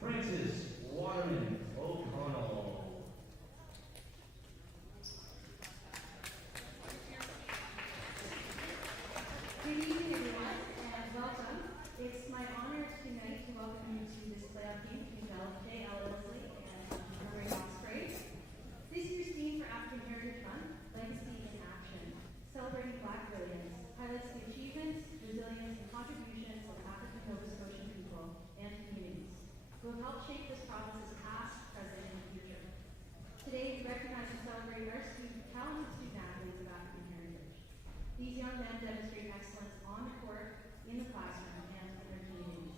Francis Waterman O'Connell. Good evening, everyone, and welcome. It's my honor tonight to welcome you to this playoff game between JL Ilsley and Armbrae. This year's theme for African Heritage Month, Legacy in Action, celebrating Black brilliance, highlights the achievements, resilience, and contributions of African Nova Scotian people and communities who have helped shape this province's past, present, and future. Today, we recognize and celebrate our talented student athletes of African heritage. These young men demonstrate excellence on the court, in the classroom, and in their communities.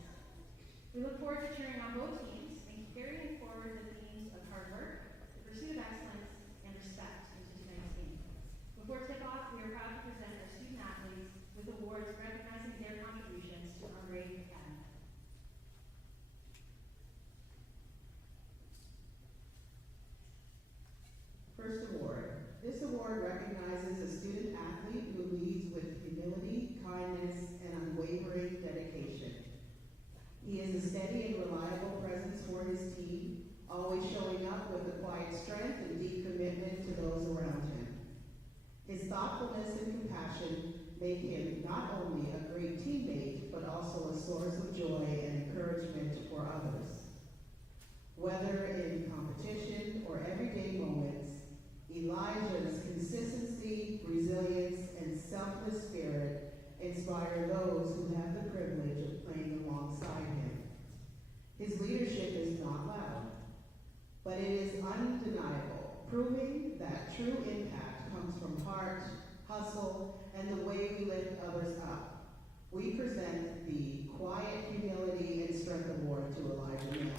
We look forward to cheering on both teams and carrying forward the themes of hard work, the pursuit of excellence, and respect into tonight's game. Before tip-off, we are proud to present our student athletes with awards recognizing their contributions to Armbrae Academy. First award. This award recognizes a student athlete who leads with humility, kindness, and unwavering dedication. He is a steady and reliable presence for his team, always showing up with a quiet strength and deep commitment to those around him. His thoughtfulness and compassion make him not only a great teammate, but also a source of joy and encouragement for others. Whether in competition or everyday moments, Elijah's consistency, resilience, and selfless spirit inspire those who have the privilege of playing alongside him. His leadership is not loud, but it is undeniable, proving that true impact comes from heart, hustle, and the way we lift others up. We present the Quiet Humility and Strength Award to Elijah Manley.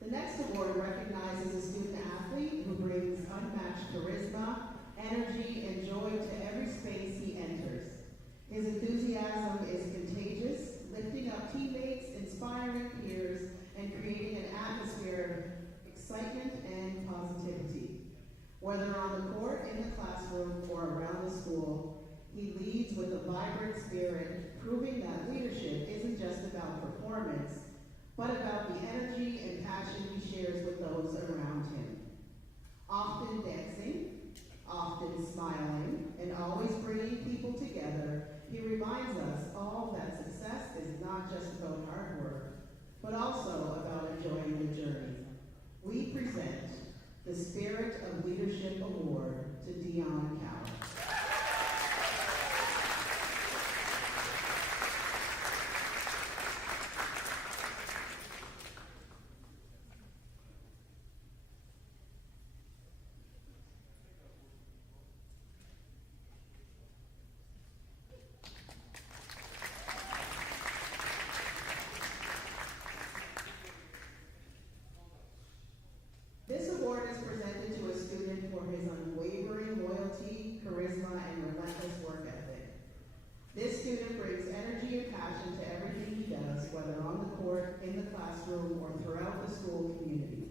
The next award recognizes a student athlete who brings unmatched charisma, energy, and joy to every space he enters. His enthusiasm is contagious, lifting up teammates, inspiring peers, and creating an atmosphere of excitement and positivity. Whether on the court, in the classroom, or around the school, he leads with a vibrant spirit, proving that leadership isn't just about performance, but about the energy and passion he shares with those around him. Often dancing, often smiling, and always bringing people together, he reminds us all that success is not just about hard work, but also about enjoying the journey. We present the Spirit of Leadership Award to Dion Cowan. This award is presented to a student for his unwavering loyalty, charisma, and relentless work ethic. This student brings energy and passion to everything he does, whether on the court, in the classroom, or throughout the school community.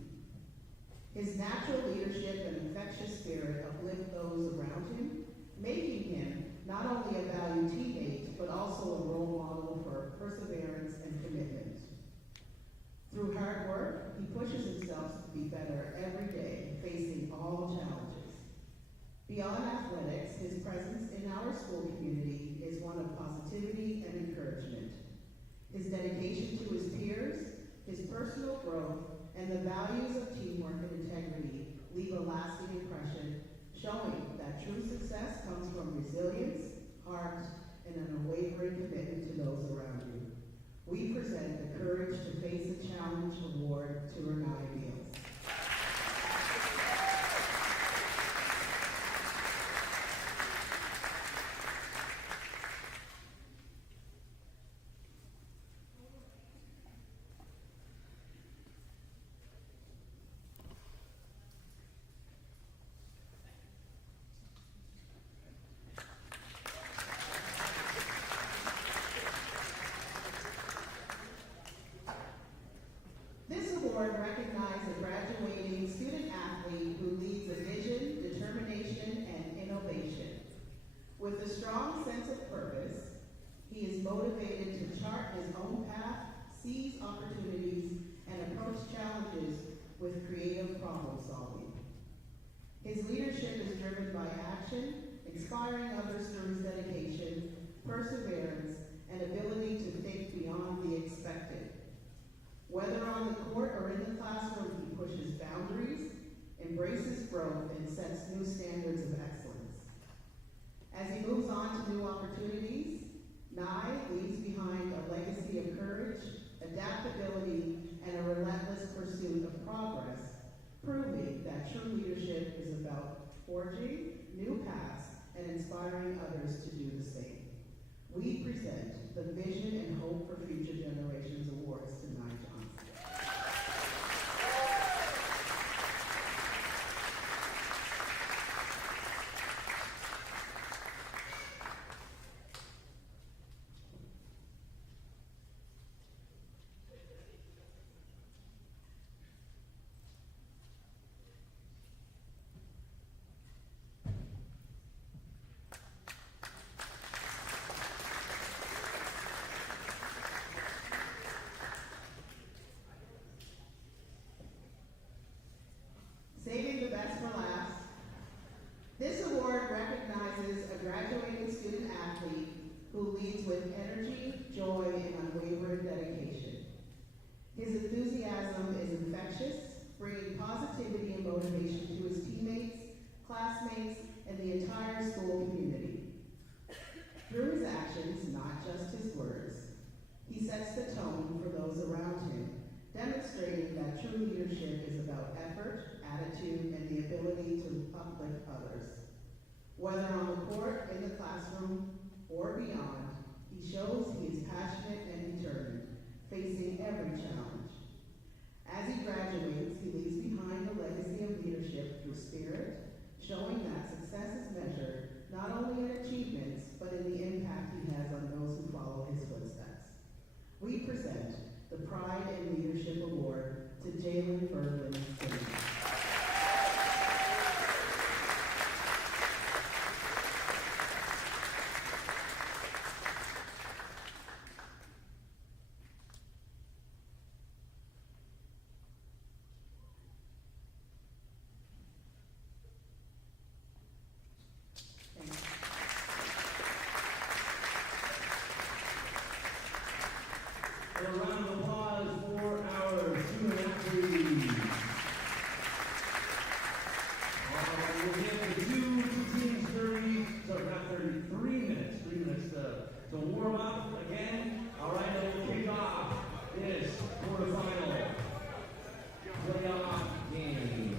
His natural leadership and infectious spirit uplift those around him, making him not only a valued teammate, but also a role model for perseverance and commitment. Through hard work, he pushes himself to be better every day, facing all challenges. Beyond athletics, his presence in our school community is one of positivity and encouragement. His dedication to his peers, his personal growth, and the values of teamwork and integrity leave a lasting impression, showing that true success comes from resilience, heart, and an unwavering commitment to those around you. We present the Courage to Face a Challenge Award to Renai Beals. strong sense of purpose, he is motivated to chart his own path, seize opportunities, and approach challenges with creative problem solving. His leadership is driven by action, inspiring others through his dedication, perseverance, and ability to think beyond the expected. Whether on the court or in the classroom, he pushes boundaries, embraces growth, and sets new standards of excellence. As he moves on to new opportunities, Nye leaves behind a legacy of courage, adaptability, and a relentless pursuit of progress, proving that true leadership is about forging new paths and inspiring others to do the same. We present the Vision and Hope for Future Generations Awards to Nye Johnson. Saving the best for last, this award recognizes a graduating student athlete who leads with energy, joy, and unwavering dedication. His enthusiasm is infectious, bringing positivity and motivation to his teammates, classmates, and the entire school community. Through his actions, not just his words, he sets the tone for those around him, demonstrating that true leadership is about effort, attitude, and the ability to uplift others. Whether on the court, in the classroom, or beyond, he shows he is passionate and determined, facing every challenge. As he graduates, he leaves behind a legacy of leadership through spirit, showing that success is measured not only in achievements, but in the impact he has on those who follow his footsteps. We present the Pride in Leadership Award to Jalen Berglund Sr. A round of applause for our student athletes. We'll give the two teams 3 minutes to warm up again. All right, then we'll kick off this quarterfinal playoff game.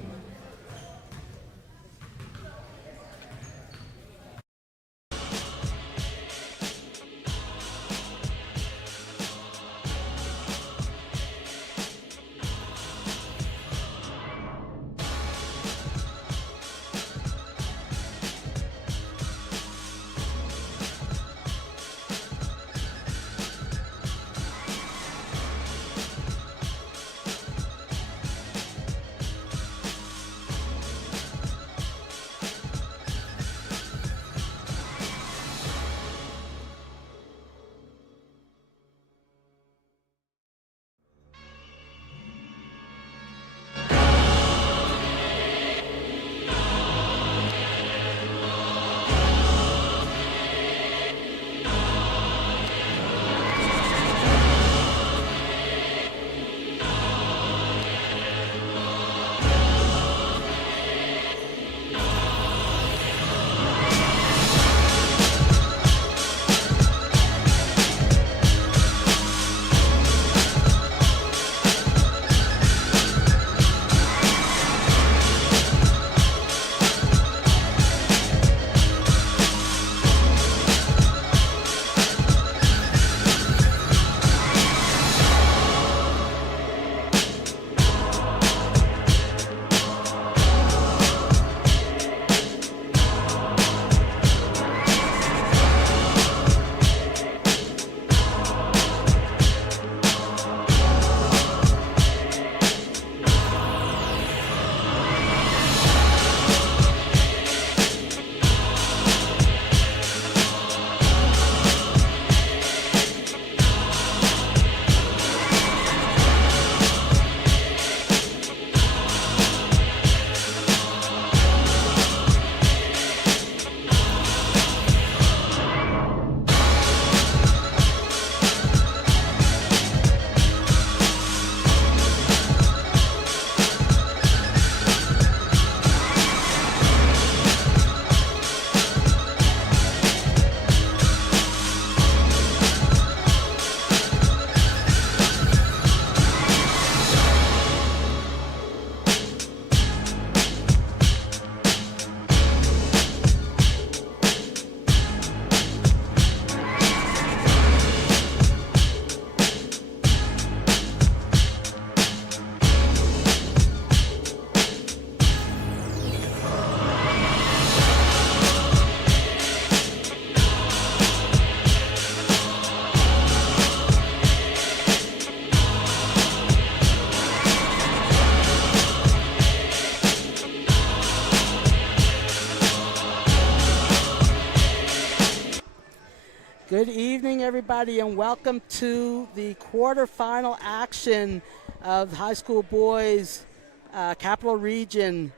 Good evening, everybody, and welcome to the quarterfinal action of high school boys Capital Region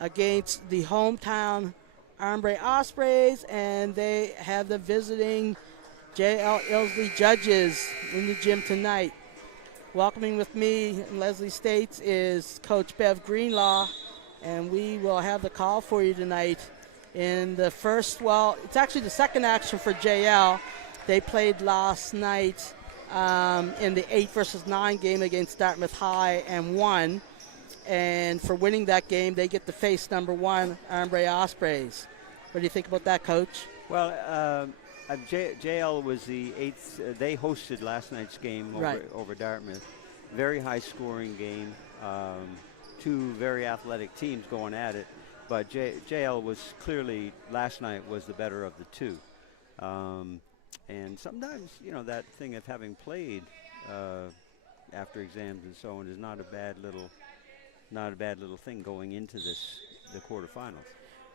against the hometown Armbrae Ospreys, and they have the visiting J.L. Ilsley judges in the gym tonight. Welcoming with me in Leslie States is Coach Bev Greenlaw, and we will have the call for you tonight. In the first, well, it's actually the second action for JL. They played last night in the 8-9 game against Dartmouth High and won. And for winning that game, they get to face number 1, Armbrae Ospreys. What do you think about that, Coach? Well, JL was the 8th. They hosted last night's game over Dartmouth. Very high-scoring game. Two very athletic teams going at it. But JL was clearly, last night, was the better of the two. And sometimes, you know, that thing of having played after exams and so on is not a bad little thing going into the quarterfinals.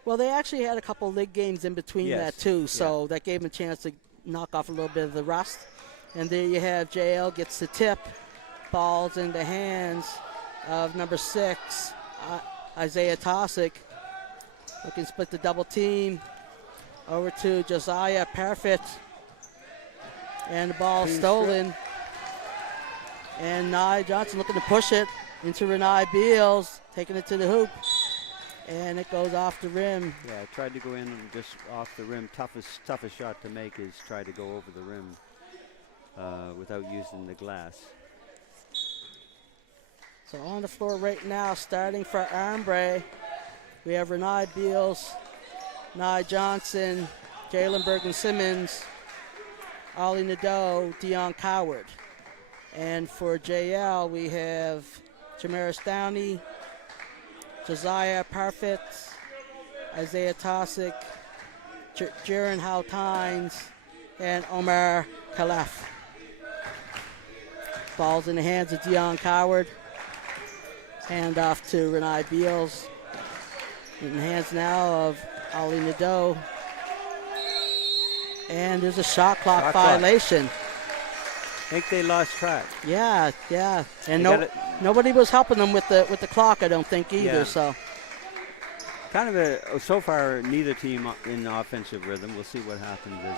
Well, they actually had a couple league games in between that, too, so that gave them a chance to knock off a little bit of the rust. And there you have JL gets the tip, balls in the hands of number 6, Isaiah Tosick. Looking to split the double team over to Josiah Parfit. And the ball stolen. And Nye Johnson looking to push it into Renai Beals, taking it to the hoop. And it goes off the rim. Yeah, tried to go in and just off the rim. Toughest shot to make is try to go over the rim without using the glass. So on the floor right now, starting for Armbrae, we have Renai Beals, Nye Johnson, Jalen Bergen-Simmons, Ollie Nadeau, Dion Coward. And for JL, we have Jamaris Downey, Josiah Parfit, Isaiah Tosick, Jaron Howe-Tynes, and Omar Khalaf. Ball's in the hands of Dion Coward. Hand off to Renai Beals. In the hands now of Ollie Nadeau. And there's a shot clock violation. I think they lost track. Yeah. And nobody was helping them with the clock, I don't think, either. Yeah. So kind of so far, neither team in offensive rhythm. We'll see what happens as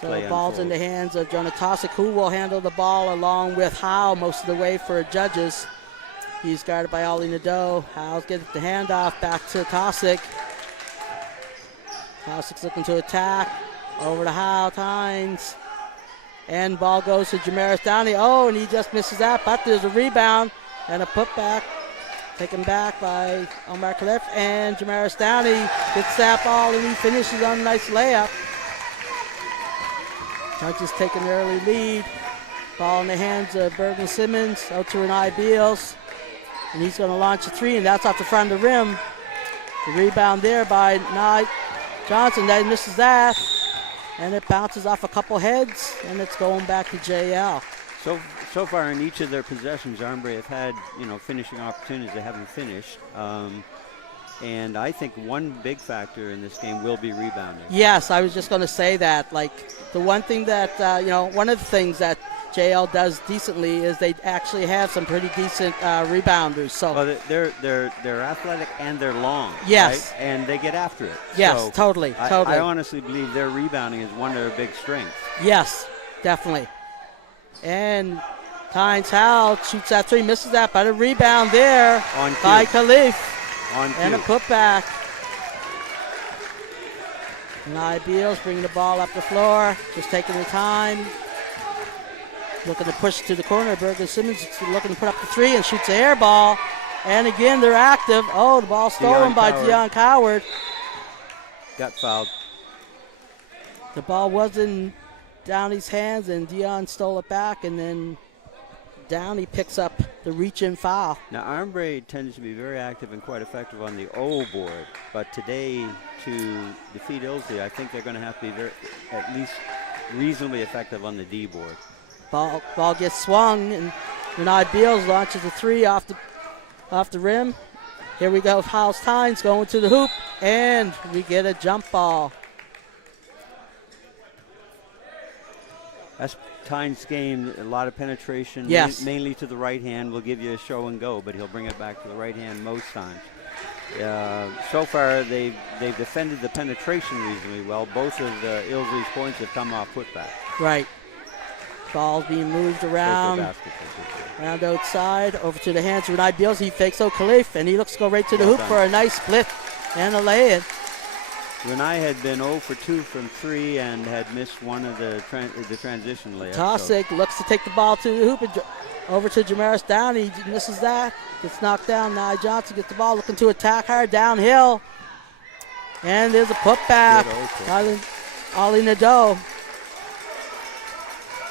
the play ball's unfolds. in the hands of Jonah Tosick, who will handle the ball along with Howe most of the way for judges. He's guarded by Ollie Nadeau. Howe's getting the handoff back to Tosick. Tosick's looking to attack. Over to Howe-Tynes. And ball goes to Jamaris Downey. Oh, and he just misses that, but there's a rebound and a putback. Taken back by Omar Khalif. And Jamaris Downey gets that ball and he finishes on a nice layup. Judges taking an early lead. Ball in the hands of Bergen-Simmons. Out to Renai Beals. And he's going to launch a 3, and that's off the front of the rim. The rebound there by Nye Johnson. Then misses that. And it bounces off a couple heads, and it's going back to JL. So far in each of their possessions, Armbrae have had, finishing opportunities. They haven't finished. And I think one big factor in this game will be rebounding. Yes, I was just going to say that. Like, the one thing that, one of the things that JL does decently is they actually have some pretty decent rebounders. So well, they're athletic and they're long. Yes. Right? And they get after it. Yes, so totally. I honestly believe their rebounding is one of their big strengths. Yes, definitely. And Tynes Howell shoots that 3, misses that, but a rebound there by Khalif. And a putback. Nye Beals bringing the ball up the floor, just taking the time. Looking to push to the corner. Bergen-Simmons looking to put up the 3 and shoots the air ball. And again, they're active. Oh, the ball stolen by Dion Coward. Got fouled. The ball was in Downey's hands, and Dion stole it back, and then Downey picks up the reach-in foul. Now, Armbrae tends to be very active and quite effective on the O board, but today, to defeat Ilsley, I think they're going to have to be at least reasonably effective on the D board. Ball gets swung, and Renai Beals launches a 3 off the rim. Here we go, Howe-Tynes going to the hoop, and we get a jump ball. That's Tynes' game, a lot of penetration, Yes. mainly to the right hand. Will give you a show and go, but he'll bring it back to the right hand most times. So far, they've defended the penetration reasonably well. Both of Ilsley's points have come off putback. Right. Ball's being moved around outside, over to the hands of Renai Beals. He fakes O'Caliph, and he looks to go right to the Well hoop done. for a nice split and a lay-in. Renai had been 0 for 2 from 3 and had missed one of the transition layups. Tosick looks to take the ball to the hoop and over to Jamaris Downey. He misses that. Gets knocked down. Nye Johnson gets the ball, looking to attack hard downhill. And there's a putback. Ali Nadeau.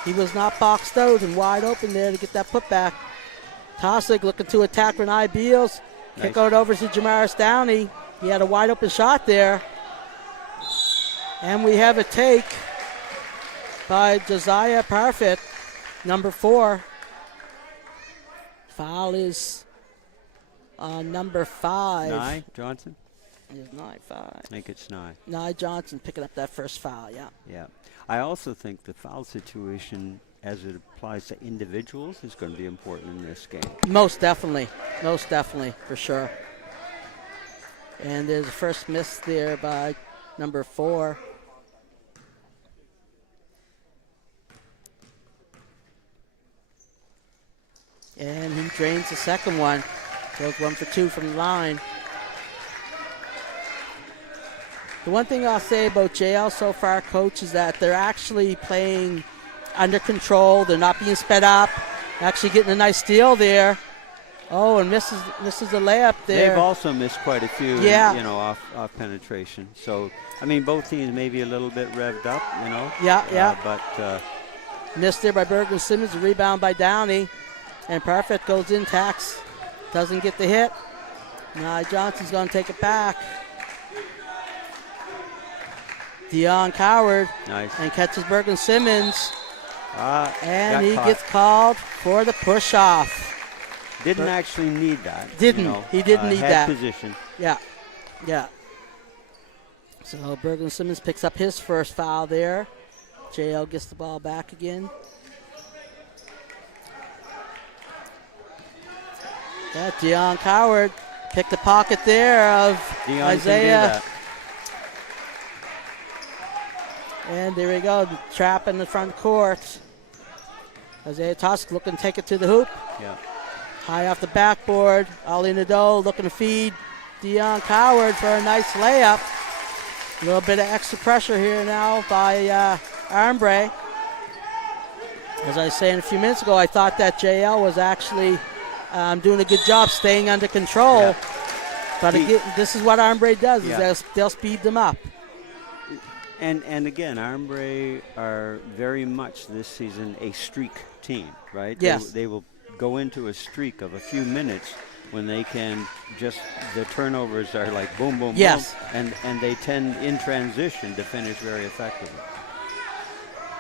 He was not boxed out and wide open there to get that putback. Tosick looking to attack Renai Beals. Nice. Kick out over to Jamaris Downey. He had a wide open shot there. And we have a take by Josiah Parfit, number 4. Foul is on number 5. Nye Johnson? It's Nye 5. I think it's Nye. Nye Johnson picking up that first foul, yeah. Yeah. I also think the foul situation as it applies to individuals is going to be important in this game. Most definitely, for sure. And there's a first miss there by number 4. And he drains the second one. Goes 1 for 2 from the line. The one thing I'll say about JL so far, Coach, is that they're actually playing under control. They're not being sped up. Actually getting a nice steal there. Oh, and misses the layup there. They've also missed quite a few, off penetration. So, I mean, both teams maybe a little bit revved up, Yeah. But missed there by Bergen Simmons. A rebound by Downey. And Parfit goes in, tacks. Doesn't get the hit. Nye Johnson's going to take it back. Dion Coward. Nice. And catches Bergen Simmons. And he caught. gets called for the push-off. Didn't actually need that. Didn't. He didn't need had that. Position. Yeah. So Bergen Simmons picks up his first foul there. JL gets the ball back again. Yeah, Dion Coward picked the pocket there of Dion Isaiah. And there we go, trap in the front court. Isaiah Tosk looking to take it to the hoop. Yeah. High off the backboard. Ali Nadeau looking to feed Dion Coward for a nice layup. A little bit of extra pressure here now by Armbrae. As I was saying a few minutes ago, I thought that JL was actually doing a good job staying under control. Yeah. But again, this is what Armbrae does, is they'll speed them up. And again, Armbrae are very much this season a streak team, right? Yes. They will go into a streak of a few minutes when they can the turnovers are like boom, boom, yes. boom. And they tend in transition to finish very effectively.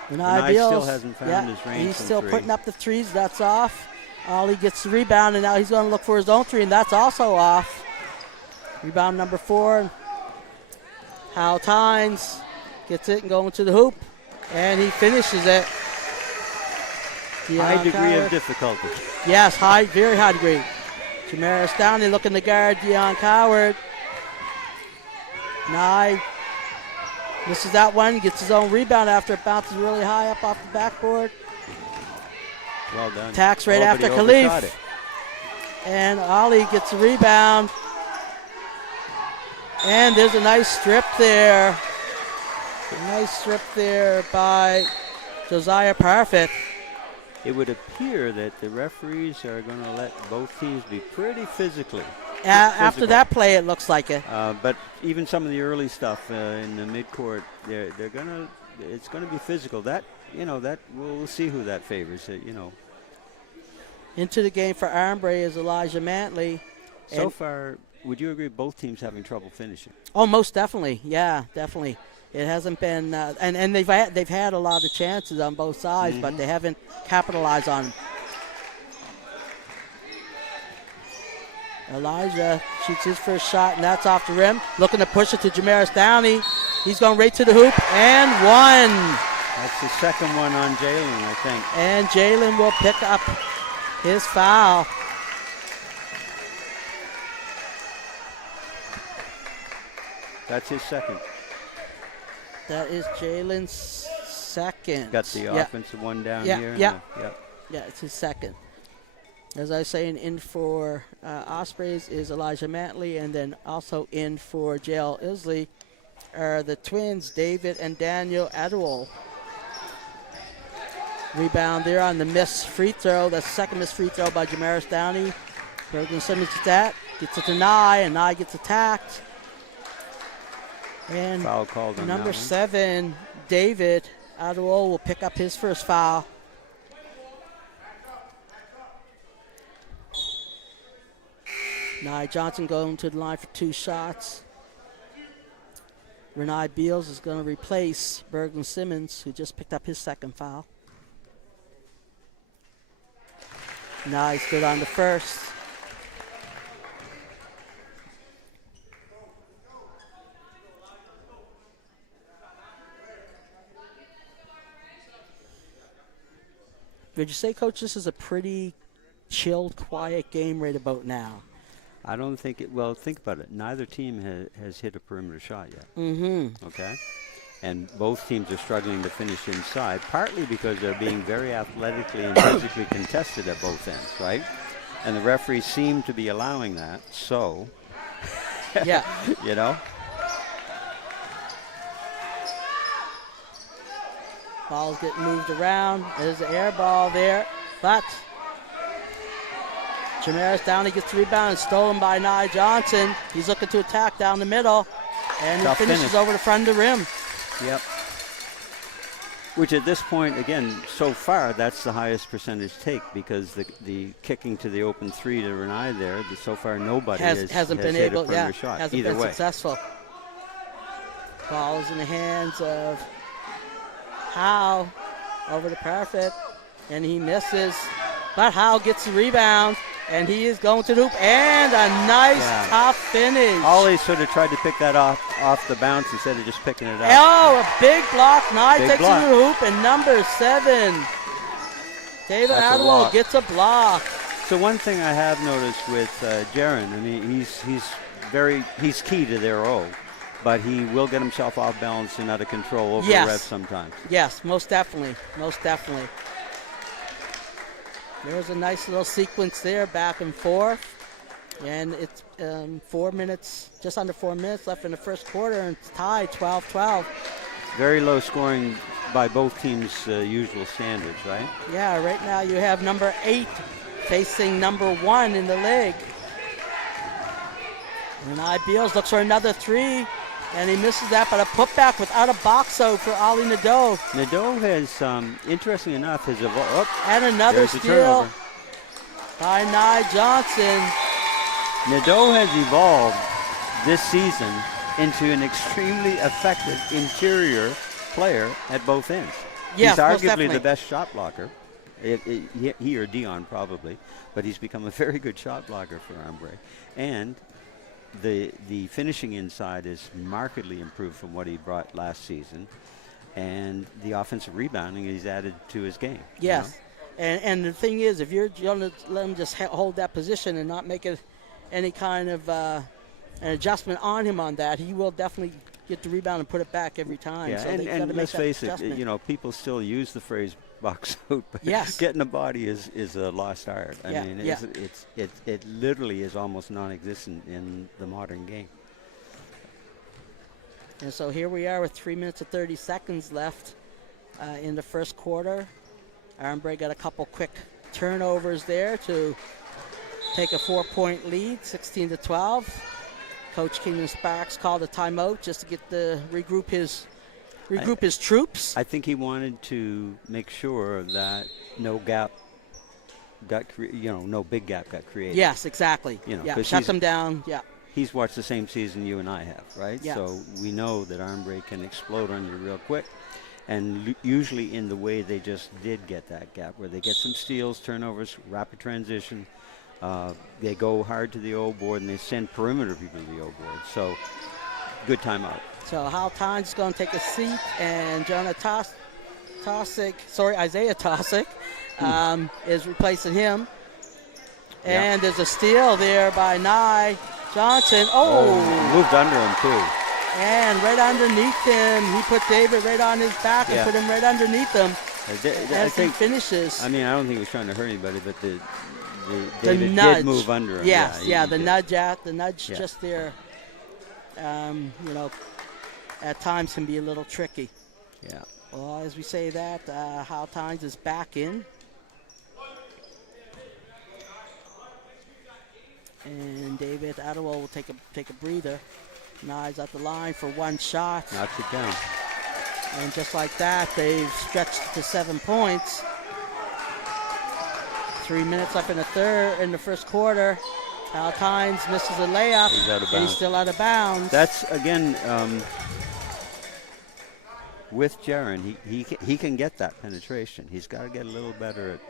Renai still hasn't found his range. He's still three. putting up the threes. That's off. Ollie gets the rebound, and now he's going to look for his own three, and that's also off. Rebound number 4. Hal Tynes gets it and going to the hoop, and he finishes it. High degree of difficulty. Yes, very high degree. Jamaris Downey looking to guard Dion Coward. Nye misses that one, gets his own rebound after it bounces really high up off the backboard. Well done. Tacks right after Khalif. And Ali gets a rebound. And there's a nice strip there. A nice strip there by Josiah Parfit. It would appear that the referees are going to let both teams be pretty physically. After that play, it looks like it. But even some of the early stuff in the midcourt, it's going to be physical. That we'll see who that favors. Into the game for Armbrae is Elijah Mantley. So far, would you agree both teams having trouble finishing? Oh, most definitely. Yeah, definitely. It hasn't been, and they've had a lot of chances on both sides, but they haven't capitalized on them. Elijah shoots his first shot, and that's off the rim. Looking to push it to Jamaris Downey. He's going right to the hoop, and one. That's the second one on Jalen, I think. And Jalen will pick up his foul. That's his second. That is Jalen's second. Got the offensive one down here. Yeah. Yep. Yeah, it's his second. As I was saying, in for Ospreys is Elijah Mantley, and then also in for JL Ilsley are the twins, David and Daniel Adewole. Rebound there on the missed free throw. That's the second missed free throw by Jamaris Downey. Bergen Simmons gets that, gets it to Nye, and Nye gets attacked. And foul called on number that 7, David Adewole, will pick up his first foul. Nye Johnson going to the line for 2 shots. Renai Beals is going to replace Bergen Simmons, who just picked up his second foul. Nye's good on the first. Would you say, Coach, this is a pretty chilled, quiet game right about now? I don't think it. Well, think about it. Neither team has hit a perimeter shot yet. Mm-hmm. Okay? And both teams are struggling to finish inside, partly because they're being very athletically and physically contested at both ends, right? And the referees seem to be allowing that, so, Yeah. you know? Ball's getting moved around. There's an air ball there, but Jamaris Downey gets the rebound and stolen by Nye Johnson. He's looking to attack down the middle, and he finishes over the front of the rim. Yep. Which at this point, again, so far, that's the highest percentage take because the kicking to the open 3 to Renai there, so far nobody hasn't been hit able, a perimeter shot. hasn't Either been way. successful. Ball is in the hands of Howe over the parapet, and he misses. But Howe gets the rebound, and he is going to the hoop, and a nice top finish. Ollie sort of tried to pick that off the bounce instead of just picking it up. Oh, a big block. Nye Big takes block. it to the hoop, and number 7, David That's a Adewole, block. gets a block. So one thing I have noticed with Jaron, I mean, he's key to their O, but he will get himself off balance and out of control over Yes. the rev sometimes. Yes, most definitely. Most definitely. There was a nice little sequence there, back and forth. And it's 4 minutes, just under 4 minutes left in the first quarter, and it's tied 12-12. Very low scoring by both teams' usual standards, right? Yeah, right now you have number 8 facing number 1 in the league. And Beals looks for another 3, and he misses that, but a putback without a box out for Ali Nadeau. Nadeau has, interesting enough, has evolved. And another There's a steal turnover. by Nye Johnson. Nadeau has evolved this season into an extremely effective interior player at both ends. Yes, he's most arguably definitely. the best shot blocker. He or Dion probably, but he's become a very good shot blocker for Armbrae. And the finishing inside is markedly improved from what he brought last season, and the offensive rebounding he's added to his game. Yes, and the thing is, if you're going to let him just hold that position and not make it any kind of an adjustment on him on that, he will definitely get the rebound and put it back every time. Yeah, So they've gotta and make let's that face it, adjustment. you know, people still use the phrase box out, but Yes. getting a body is a lost art. I Yeah, mean, yeah. it literally is almost non-existent in the modern game. And so here we are with 3 minutes and 30 seconds left in the first quarter. Armbrae got a couple quick turnovers there to take a 4-point lead, 16-12. Coach Kingdom Sparks called a timeout just to get regroup his troops. I think he wanted to make sure that no big gap got created. Yes, exactly. You know, yeah, 'cause shut he's- them down. Yeah. He's watched the same season you and I have, right? Yes. So we know that Armbrae can explode on you real quick. And usually in the way they just did get that gap, where they get some steals, turnovers, rapid transition. They go hard to the O board, and they send perimeter people to the O board. So good timeout. So Hal Tynes is going to take a seat, and Jonah Toss Isaiah Tosick is replacing him. Yeah. And there's a steal there by Nye Johnson. Moved under him too. And right underneath him, he put David right on his back and put him right underneath him as he finishes. I mean, I don't think he was trying to hurt anybody, but David nudge. Did move under him. Yes, the did. nudge just there, at times can be a little tricky. Yeah. Well, as we say that, Hal Tynes is back in. And David Attewell will take a breather. Nye's at the line for one shot. Knocks it down. And just like that, they've stretched to 7 points. 3 minutes up in the first quarter. Hal Tynes misses a layup. He's out of bounds. And he's still out of bounds. That's, again, with Jaron, he can get that penetration. He's got to get a little better at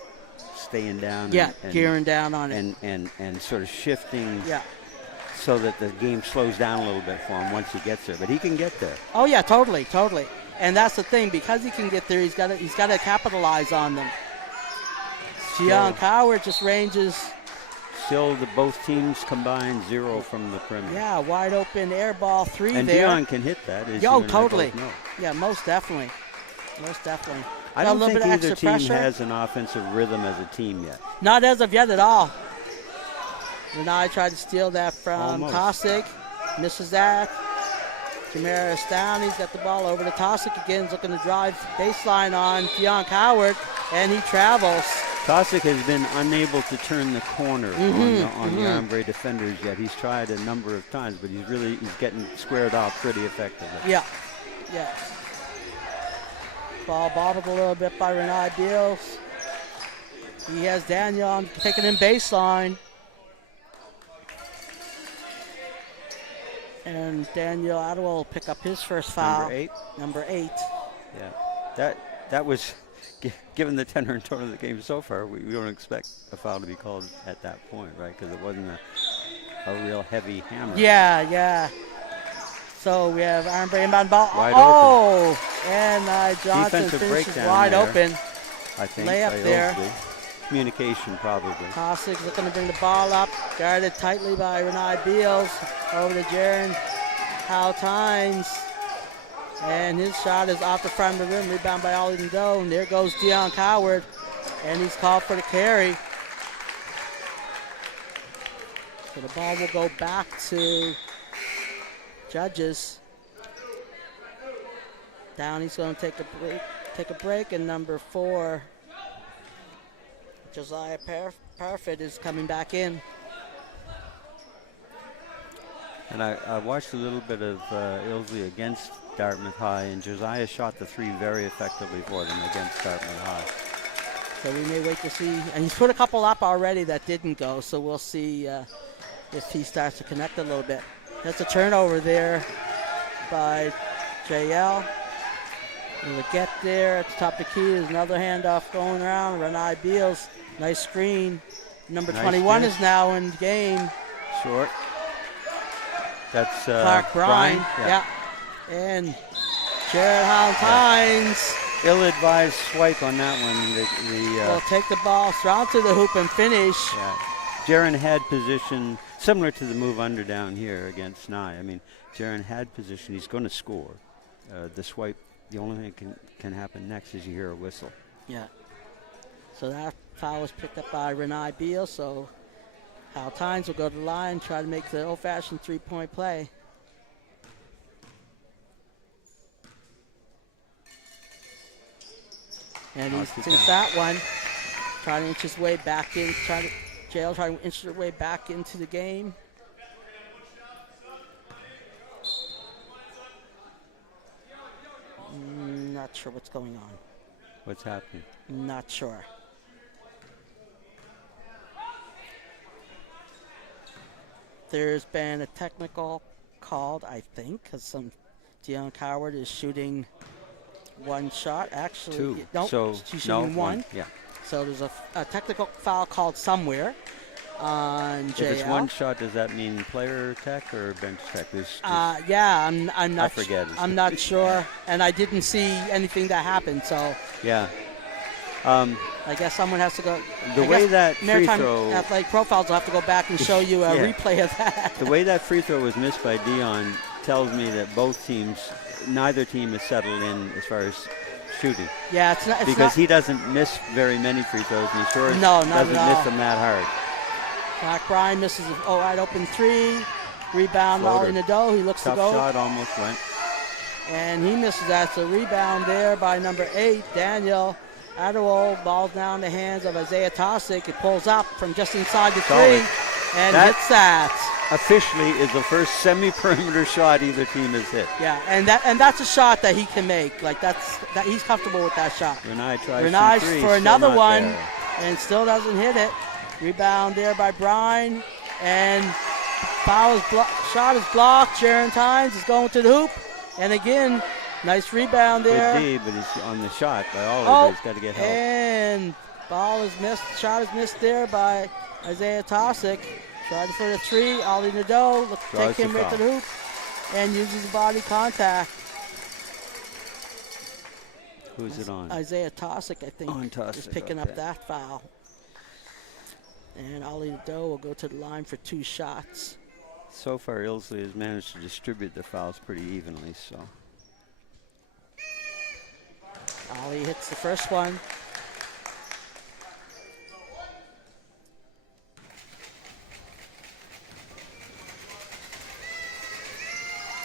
staying down. Gearing down on it. And sort of shifting so that the game slows down a little bit for him once he gets there. But he can get there. Oh, yeah, totally. And that's the thing. Because he can get there, he's got to capitalize on them. Deion Coward just ranges. Still, both teams combined 0 from the perimeter. Yeah, wide open air ball 3 and there. And Deion can hit that. Totally. Yeah, most definitely. I don't think either team pressure. has an offensive rhythm as a team yet. Not as of yet at all. Renai tried to steal that from Tosick. Misses that. Jamaris down. He's got the ball over to Tosick again. He's looking to drive baseline on Deion Coward, and he travels. Tosick has been unable to turn the corner on the Armbrae defenders yet. He's tried a number of times, but he's getting squared off pretty effectively. Yeah. Ball bobbled a little bit by Renai Beals. He has Daniel taking him baseline. And Daniel Attewell will pick up his first foul. Number 8. Yeah, that was, given the tenor and tone of the game so far, we don't expect a foul to be called at that point, right? Because it wasn't a real heavy hammer. Yeah. So we have Armbrae inbound ball. Wide open. And Johnson Defensive finishes breakdown wide there, open. I think. Layup there. Communication probably. Tosick's looking to bring the ball up. Guarded tightly by Renai Beals. Over to Jaron Hal Tynes. And his shot is off the front of the rim. Rebound by Ollie Doe. And there goes Deion Coward. And he's called for the carry. So the ball will go back to Judges. Downey's going to take a break, and number 4, Josiah Parfit is coming back in. And I watched a little bit of Ilsley against Dartmouth High, and Josiah shot the 3 very effectively for them against Dartmouth High. So we may wait to see. And he's put a couple up already that didn't go, so we'll see if he starts to connect a little bit. That's a turnover there by JL. We'll get there at the top of the key. There's another handoff going around. Renai Beals, nice screen. Number 21 is now in the game. Short. That's Clark Brine. Yeah. And Jared Hal Tynes. Ill-advised swipe on that one. Will take the ball, throw to the hoop and finish. Yeah. Jaron had position similar to the move under down here against Nye. I mean, Jaron had position. He's going to score. The swipe, the only thing that can happen next is you hear a whistle. Yeah. So that foul was picked up by Renai Beal. So Hal Tynes will go to the line and try to make the old-fashioned 3-point play. And he sinks that one. Trying to inch his way back in. Trying to inch his way back into the game. Not sure what's going on. What's happening? Not sure. There's been a technical called, I think, because Deion Coward is shooting one shot. Actually, two. Nope, so she's shooting one. Yeah. So there's a technical foul called somewhere. on JL. If it's one shot, does that mean player tech or bench tech? Yeah, I'm not. I forget. I'm not sure, and I didn't see anything that happened. So yeah. I guess someone has to go. The way that free Maritime throw, Athletic Profiles will have to go back and show you a replay of that. the way that free throw was missed by Dion tells me that neither team is settled in as far as shooting. Yeah, it's not. Because he doesn't miss very many free throws, and he sure doesn't miss them that hard. Mark Bryan misses a wide open three. Rebound, Floater. Ollie Nadeau. He looks Tough to go. shot almost went. And he misses that. So rebound there by number 8, Daniel Adderall. Ball down the hands of Isaiah Tosick. It pulls up from just inside the Solid. three and hits that. Officially is the first semi-perimeter shot either team has hit. Yeah, and that's a shot that he can make. Like that he's comfortable with that shot. Renai tries Renai three, for another one there. and still doesn't hit it. Rebound there by Bryan, and shot is blocked. Jaron Tynes is going to the hoop, and again, nice rebound there. Good D, but he's on the shot by Oliver. He's got to get help. And ball is missed. Shot is missed there by Isaiah Tosick. Tried for the three. Ollie Nadeau take him right to the hoop and uses body contact. Who's it on? Isaiah Tosick, I think, On Tosick, is picking up that foul. And Ollie Nadeau will go to the line for 2 shots. So far, Ilsley has managed to distribute the fouls pretty evenly. So Ollie hits the first one.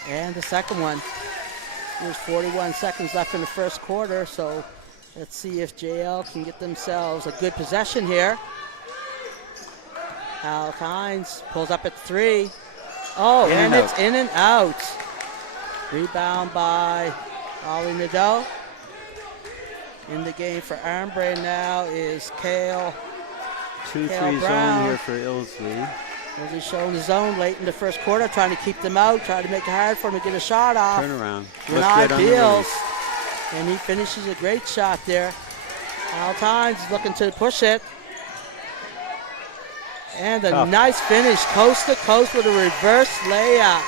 And the second one. There's 41 seconds left in the first quarter, so let's see if JL can get themselves a good possession here. Al Hines pulls up at 3. Oh, and it's in and out. Rebound by Ollie Nadeau. In the game for Armbrae now is Cale. 2-3 zone here for Ilsley. Ilsley showing the zone late in the first quarter, trying to keep them out, trying to make it hard for them to get a shot off. Turn around. Renai Beals, and he finishes a great shot there. Al Tynes is looking to push it. And a nice finish, coast to coast with a reverse layup.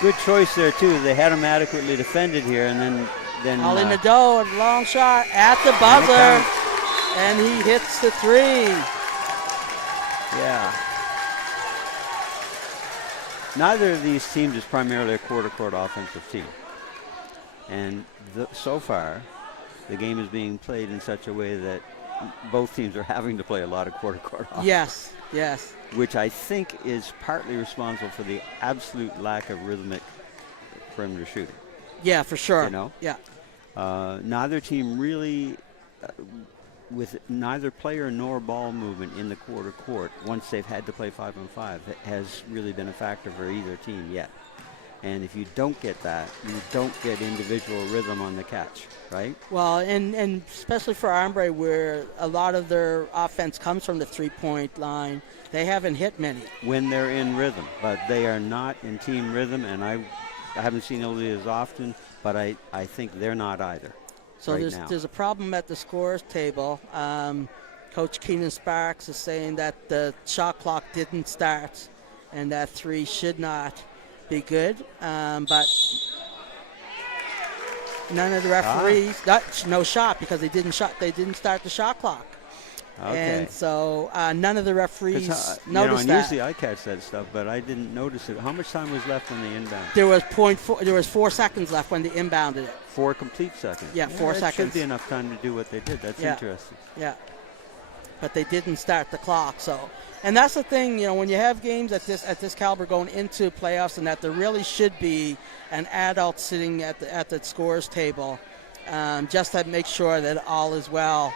Good choice there, too. They had him adequately defended here, and then Ollie Nadeau, a long shot at the buzzer, and he hits the 3. Yeah. Neither of these teams is primarily a quarter-court offensive team. And so far, the game is being played in such a way that both teams are having to play a lot of quarter-court offense. Yes. Which I think is partly responsible for the absolute lack of rhythmic perimeter shooting. Yeah, for sure. You know? Yeah. Neither team really, with neither player nor ball movement in the quarter court, once they've had to play 5-on-5, has really been a factor for either team yet. And if you don't get that, you don't get individual rhythm on the catch, right? Well, and especially for Armbrae, where a lot of their offense comes from the three-point line, they haven't hit many. When they're in rhythm, but they are not in team rhythm, and I haven't seen Ilsley as often, but I think they're not either. So right there's a problem at the scores table. Coach Keenan Sparks is saying that the shot clock didn't start and that 3 should not be good, but none of the referees no shot because they didn't start the shot clock. Okay. And so none of the referees noticed and that. usually I catch that stuff, but I didn't notice it. How much time was left when they inbound? There was 4 seconds left when they inbounded it. 4 complete seconds. Yeah, 4 That seconds. should be enough time to do what they did. That's interesting. Yeah, but they didn't start the clock. So, and that's the thing, when you have games at this caliber going into playoffs, and that there really should be an adult sitting at the scores table, just to make sure that all is well,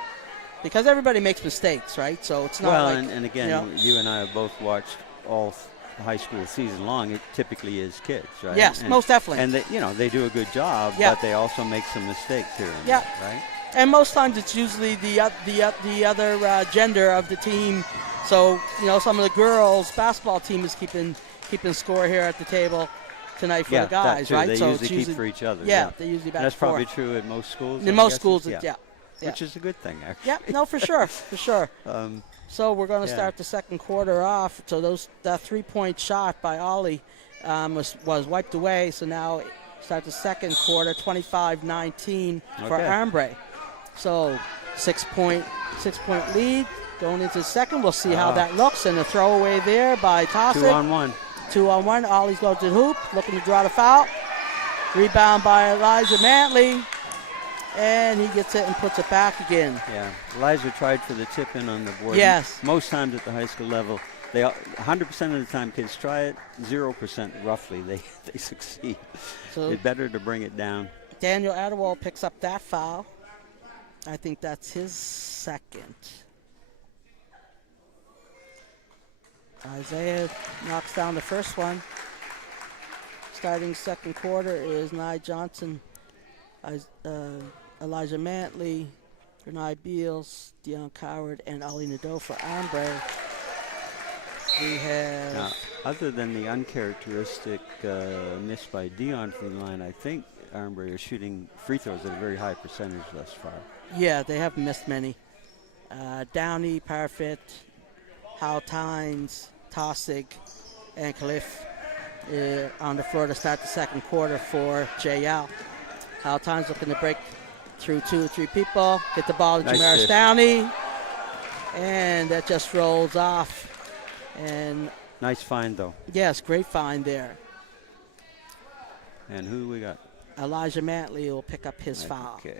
because everybody makes mistakes, right? So it's not and again, you and I have both watched all high school season long. It typically is kids, right? Yes, most definitely. And they do a good job, but they also make some mistakes here and there, right? And most times it's usually the other gender of the team. So some of the girls' basketball team is keeping score here at the table tonight for the guys, right? They so usually keep for each other. Yeah, they usually back. That's probably true at most schools. In most schools, yeah. Which is a good thing, actually. Yeah, no, for sure, for sure. So we're going to Yeah. start the second quarter off. So that 3-point shot by Ollie was wiped away. So now start the second quarter, 25-19 for Okay. Armbrae. So 6-point lead going into the second. We'll see how that looks. And a throwaway there by Tossic. 2-on-1. 2-on-1. Ollie's going to the hoop, looking to draw the foul. Rebound by Elijah Mantley. And he gets it and puts it back again. Yeah, Elijah tried for the tip in on the board. Yes. Most times at the high school level, 100% of the time kids try it, 0% roughly they succeed. So It's better to bring it down. Daniel Adderwall picks up that foul. I think that's his second. Isaiah knocks down the first one. Starting second quarter is Nye Johnson, Elijah Mantley, Renai Beals, Dion Coward, and Ali Nadeau for Armbrae. We have... Now, other than the uncharacteristic miss by Dion from the line, I think Armbrae is shooting free throws at a very high percentage thus far. Yeah, they haven't missed many. Downey, Parfit, Hal Tynes, Tossig, and Khalif on the floor to start the second quarter for JL. Hal Tynes looking to break through 2 or 3 people, get the ball to Nice Jamaris dish. Downey, and that just rolls off. And Nice find, though. yes, great find there. And who we got? Elijah Mantley will pick up his foul. Okay.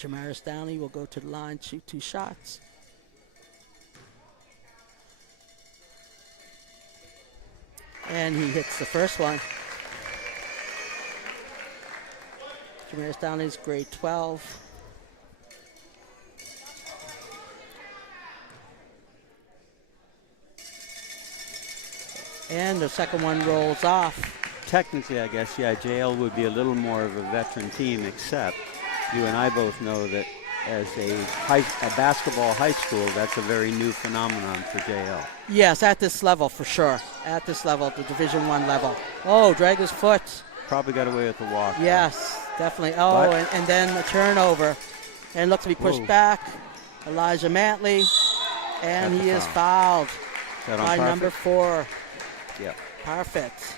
Jamaris Downey will go to the line, shoot 2 shots. And he hits the first one. Jamaris Downey's grade 12. And the second one rolls off. Technically, I guess, yeah, JL would be a little more of a veteran team, except you and I both know that as a basketball high school, that's a very new phenomenon for JL. Yes, at this level for sure. At this level, the Division I level. Oh, drag his foot. Probably got away with the walk. Yes, definitely. Oh, But- and then a turnover. And looks to be pushed Whoa. back. Elijah Mantley. And Got he the is foul. fouled Is that on by Parfit? number 4. Yeah. Perfect.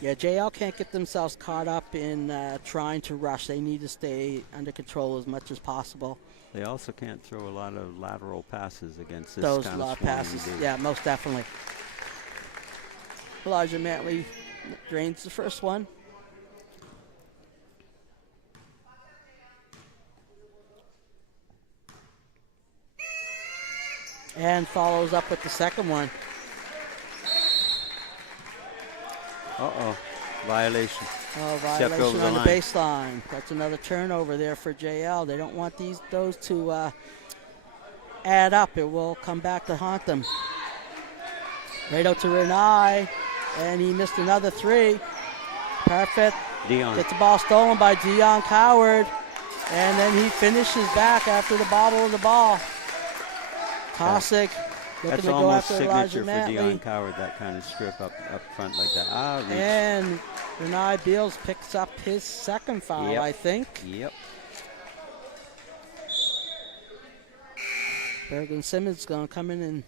Yeah, JL can't get themselves caught up in trying to rush. They need to stay under control as much as possible. They also can't throw a lot of lateral passes against this Those kind lot of swarming passes. D. Yeah, most definitely. Elijah Mantley drains the first one. And follows up with the second one. Uh-oh. Violation. Oh, Stepped over violation the on the line. baseline. That's another turnover there for JL. They don't want those to add up. It will come back to haunt them. Right out to Renai, and he missed another 3. Perfect. Dion. Gets the ball stolen by Dion Coward, and then he finishes back after the bobble of the ball. Tossic looking That's to go almost after Elijah signature for Dion Mantley. Coward, that kind of strip up front like that. Reach. And Renai Beals picks up his second foul, Yep. I think. Yep. Bergen Simmons going to come in and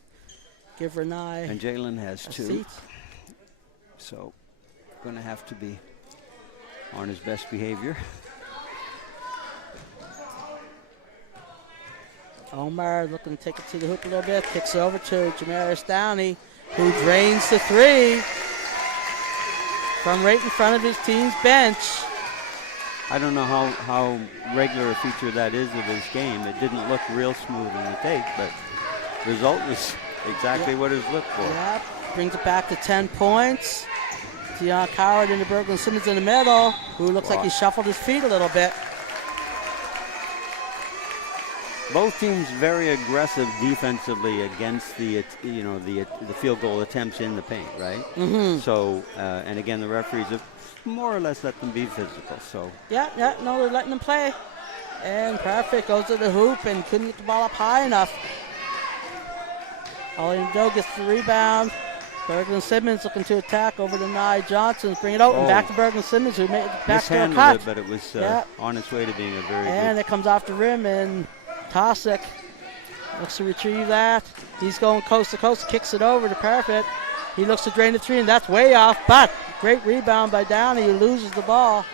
give Renai And Jalen has a 2. seat. So going to have to be on his best behavior. Omar looking to take it to the hoop a little bit. Kicks it over to Jamaris Downey, who drains the 3 from right in front of his team's bench. I don't know how regular a feature that is of his game. It didn't look real smooth in the tape, but result was exactly what it was looked for. Yeah, brings it back to 10 points. Dion Coward into Bergen Simmons in the middle, who looks like he shuffled his feet a little bit. Both teams very aggressive defensively against the field goal attempts in the paint, right? Mm-hmm. So and again the referees have more or less let them be physical. So Yeah, no, they're letting him play. And Perfect goes to the hoop and couldn't get the ball up high enough. Ollie Nadeau gets the rebound. Berglund Simmons looking to attack over to Nye Johnson. Bring it out and back to Berglund Simmons, who made back to a Mishandled cut. it, but it was on its way to being a very And it comes off the rim, and Tosick looks to retrieve that. He's going coast to coast, kicks it over to Parfit. He looks to drain the three, and that's way off, but great rebound by Downey, who loses the ball.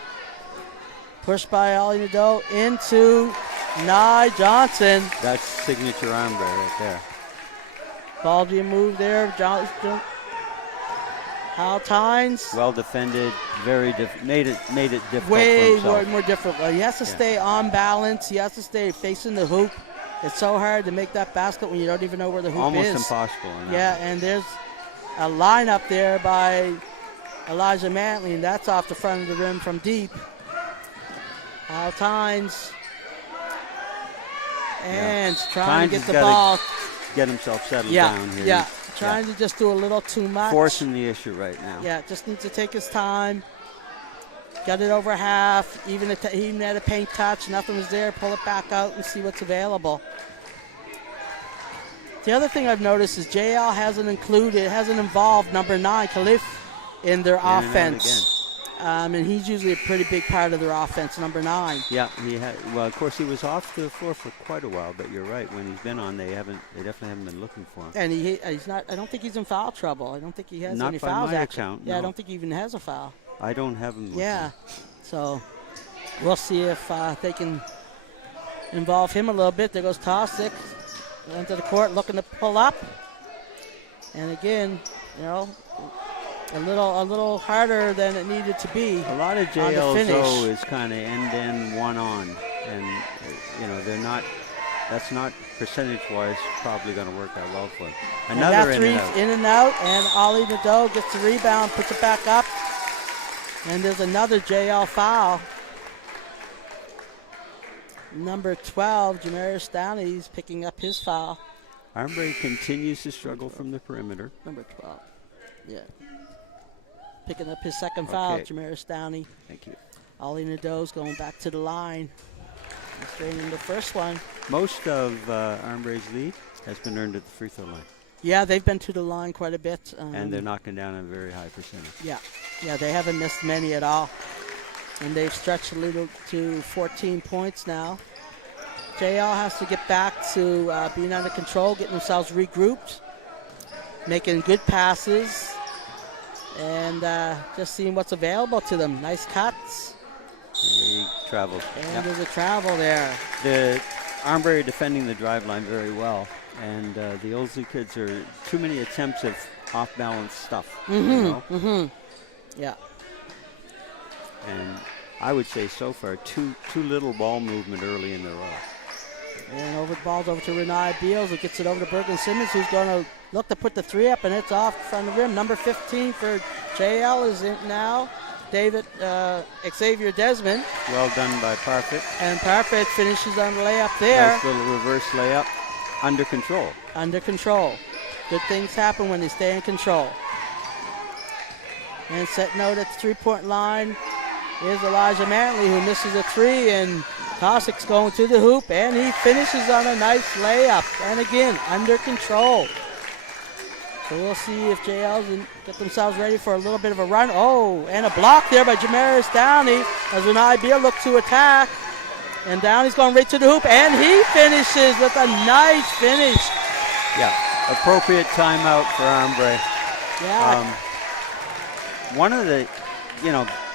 Pushed by Ali Nadeau into Nye Johnson. That's signature Armbrae right there. Ball being moved there. Johnson. Hal Tynes. Well defended, made it difficult for Way himself. more difficult. He has to stay on balance. He has to stay facing the hoop. It's so hard to make that basket when you don't even know where the hoop Almost is. impossible. Yeah, and there's a lineup there by Elijah Mantley, and that's off the front of the rim from deep. Hal Tynes. And trying to get the ball. Get himself settled down here. Yeah, trying to just do a little too much. Forcing the issue right now. Yeah, just needs to take his time. Got it over half. Even he had a paint touch. Nothing was there. Pull it back out and see what's available. The other thing I've noticed is JL hasn't involved number 9, Khalif, in their offense. And he's usually a pretty big part of their offense, number 9. Yeah, well, of course, he was off the floor for quite a while, but you're right. When he's been on, they definitely haven't been looking for him. And he's not. I don't think he's in foul trouble. I don't think he has any fouls. Not by my actually. account. Yeah, no. I don't think he even has a foul. I don't have him. Yeah, so we'll see if they can involve him a little bit. There goes Tosick into the court, looking to pull up, and again, a little harder than it needed to be. A lot of JL's though is kind of end one on, and they're not. That's not percentage-wise probably going to work out well for them. Another in and out, and Ali Nadeau gets the rebound, puts it back up, and there's another JL foul. Number 12, Jamarius Downey's picking up his foul. Armbrae continues to struggle from the perimeter. Number 12, yeah. Picking up his second foul, Jamarius Downey. Thank you. Ali Nadeau's going back to the line. He's draining the first one. Most of Armbrae's lead has been earned at the free throw line. Yeah, they've been to the line quite a bit. And they're knocking down a very high percentage. Yeah, they haven't missed many at all. And they've stretched the lead to 14 points now. JL has to get back to being under control, getting themselves regrouped, making good passes, and just seeing what's available to them. Nice cuts. He traveled. And there's a travel there. The Armbrae defending the drive line very well. And the Ilsley kids are too many attempts of off-balance stuff. Yeah. And I would say so far, too little ball movement early in the row. And over the ball's over to Renai Beals, who gets it over to Berglund Simmons, who's going to look to put the three up, and it's off front of the rim. Number 15 for JL is in now. Xavier Desmond. Well done by Parfit. And Parfit finishes on the layup there. Nice little reverse layup. Under control. Under control. Good things happen when they stay in control. And set note at the three-point line is Elijah Mantley, who misses a three, and Tosick's going to the hoop, and he finishes on a nice layup. And again, under control. So we'll see if JL's get themselves ready for a little bit of a run. Oh, and a block there by Jamarius Downey as Renai Beal looks to attack. And Downey's going right to the hoop, and he finishes with a nice finish. Yeah, appropriate timeout for Armbrae. Yeah. One of the,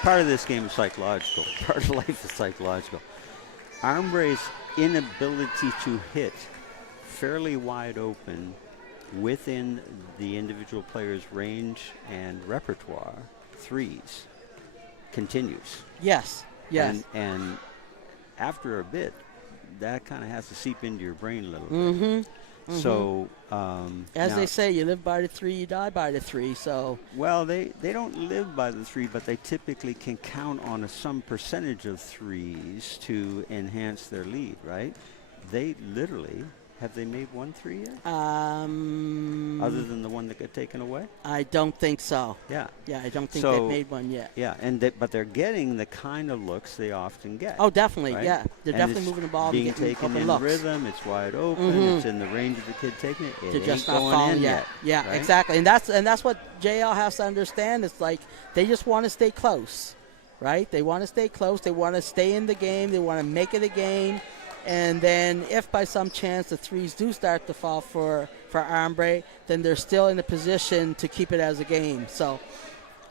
part of this game is psychological. Part of life is psychological. Armbrae's inability to hit fairly wide open within the individual player's range and repertoire threes continues. Yes. And after a bit, that kind of has to seep into your brain a little bit. So, as they say, you live by the three, you die by the three. So, well, they don't live by the three, but they typically can count on some percentage of threes to enhance their lead, right? They literally Have they made 1 3 yet? Other than the one that got taken away? I don't think so. Yeah. Yeah, I don't think So, they've made one yet. Yeah, but they're getting the kind of looks they often get. Oh, definitely, right? yeah. They're And definitely it's moving the ball and being getting taken open in looks. rhythm. It's wide open. Mhm. It's in the range of the kid taking it. It They're ain't just not going falling in yet. Yeah, right? exactly. And that's what JL has to understand. It's like they just want to stay close, right? They want to stay close. They want to stay in the game. They want to make it a game. And then if by some chance the threes do start to fall for Armbrae, then they're still in a position to keep it as a game. So,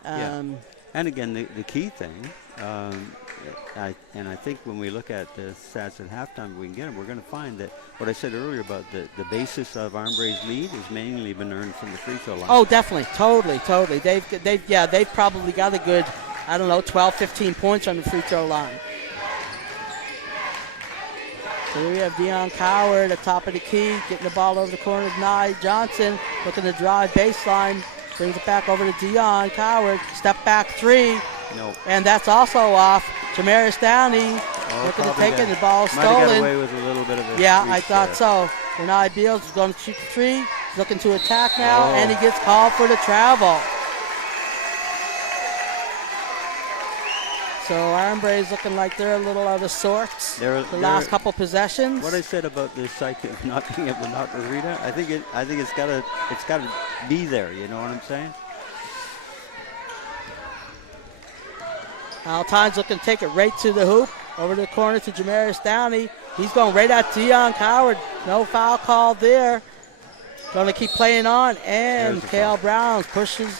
And again, the key thing, I think when we look at the stats at halftime, we can get them. We're going to find that what I said earlier about the basis of Armbrae's lead has mainly been earned from the free throw line. Oh, definitely, totally. They've probably got a good, 12, 15 points on the free throw line. So here we have Deion Coward at top of the key, getting the ball over the corner of Nye Johnson, looking to drive baseline, brings it back over to Deion Coward, step back three, Nope. and that's also off. Jamarius Downey looking to take it, the ball Might have got stolen. away with a little bit of a Yeah, reach I thought there. so. Renai Beals is going to shoot the three, he's looking to attack now, and he gets called for the travel. So Armbrae is looking like they're a little out of sorts. The last couple possessions. What I said about the psyche of not being able to knock the Rita, I think it's gotta be there. You know what I'm saying? Al Times looking to take it right to the hoop. Over to the corner to Jamarius Downey. He's going right at Deion Coward. No foul call there. Going to keep playing on. And Kale Browns pushes.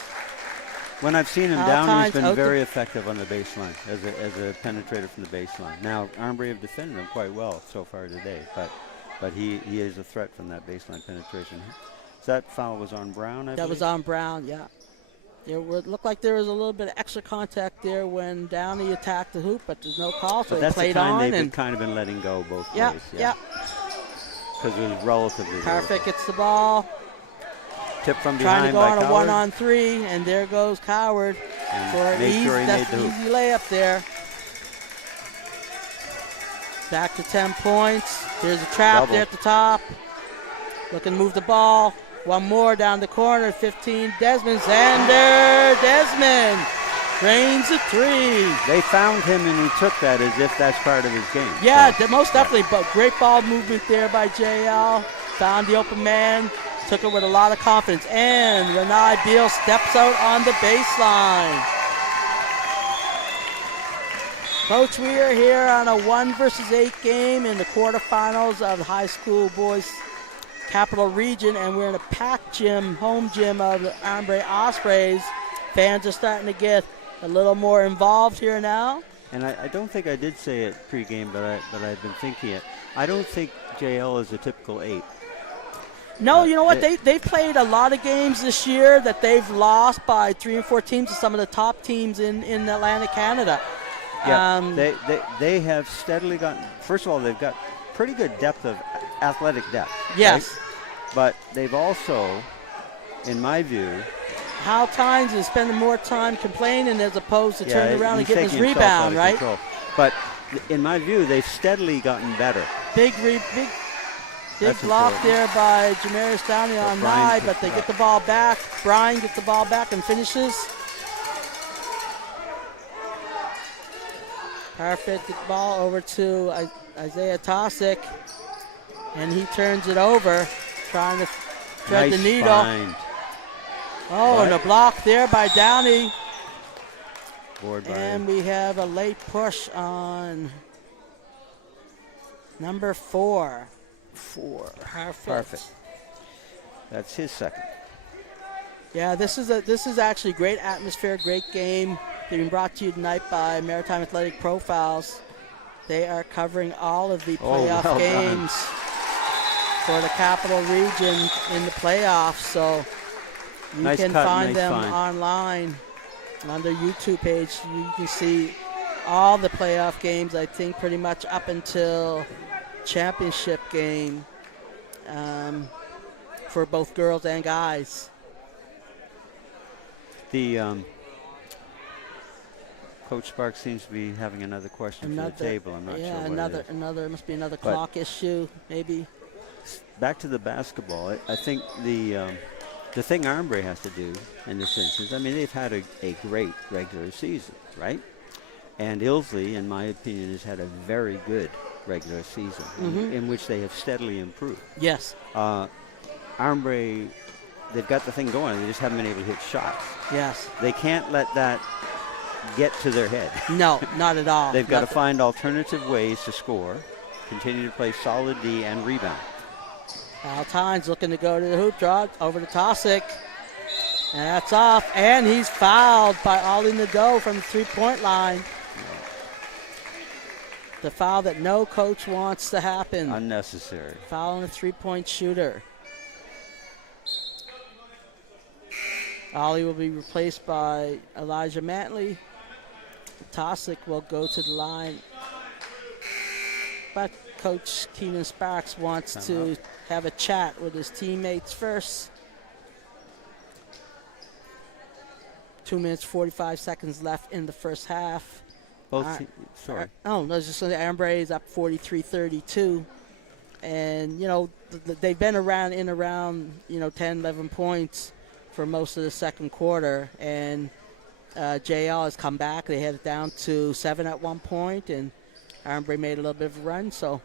When I've seen him Al down, Times he's been out very effective on the baseline as a penetrator from the baseline. Now, Armbrae have defended him quite well so far today, but he is a threat from that baseline penetration. So that foul was on Brown, I That was on Brown, yeah. It looked like there was a little bit of extra contact there when Downey attacked the hoop, but there's no call, so but he that's played the kind on. they've And kind of been letting go both yeah, ways. yeah. Because it was relatively Perfect gets the ball. Tip from Trying to behind go by on a Coward. 1-on-3, and there goes Coward And for an made sure he made easy, the hoop. easy layup there. Back to 10 points. Here's a trap Double. there at the top. Looking to move the ball. One more down the corner. 15, Desmond. Xander Desmond drains the three. They found him and he took that as if that's part of his game. Yeah, So, most definitely. But great ball movement there by JL. Found the open man. Took it with a lot of confidence. And Renai Beal steps out on the baseline. Coach, we are here on a 1-versus-8 game in the quarterfinals of the high school boys Capital Region, and we're in a packed gym, home gym of the Armbrae Ospreys. Fans are starting to get a little more involved here now. And I don't think I did say it pregame, but I've been thinking it. I don't think JL is a typical 8. No, you know what? They've played a lot of games this year that they've lost by 3 and 4 teams to some of the top teams in Atlantic Canada. Yeah, they have steadily gotten. First of all, they've got pretty good depth of athletic depth. Yes. Right? But they've also, in my view, Hal Tynes is spending more time complaining as opposed to turning around and he's getting his taking himself out rebound, of right? control. But in my view, they've steadily gotten better. Big That's block important. there by Jamarius Downey on Brian Nye, picks but they it get up. the ball back. Brian gets the ball back and finishes. Perfect. Get the ball over to Isaiah Tosick, and he turns it over, trying to thread Nice the needle. find. Oh, and a block there by Downey. Board by And we have a late push on number 4. 4. Perfect. That's his second. Yeah, this is actually great atmosphere, great game. They've been brought to you tonight by Maritime Athletic Profiles. They are covering all of the playoff well games for the Capital Region in the playoffs. So you Nice can cut, find nice them find. online on their YouTube page. You can see all the playoff games, I think, pretty much up until championship game for both girls and guys. The Coach Sparks seems to be having another question for the table. I'm not sure what it is. Another must be another But- clock issue, maybe. back to the basketball. I think the thing Armbrae has to do in this instance, I mean, they've had a great regular season, right? And Ilsley, in my opinion, has had a very good regular season in which they have steadily improved. Yes. Armbrae, they've got the thing going. They just haven't been able to hit shots. Yes. They can't let that get to their head. No, not at all. They've got to find alternative ways to score, continue to play solid D and rebound. Al Tynes looking to go to the hoop draw, over to Tosic. And that's off. And he's fouled by Ollie Nadeau from the three-point line. The foul that no coach wants to happen. Unnecessary. Foul on a three-point shooter. Ollie will be replaced by Elijah Mantley. Tosic will go to the line. But Coach Keenan Sparks wants to have a chat with his teammates first. 2 minutes, 45 seconds left in the first half. Sorry. I was just saying Armbrae is up 43-32. And, you know, they've been around, 10, 11 points for most of the second quarter. And JL has come back. They had it down to 7 at one point, and Armbrae made a little bit of a run. So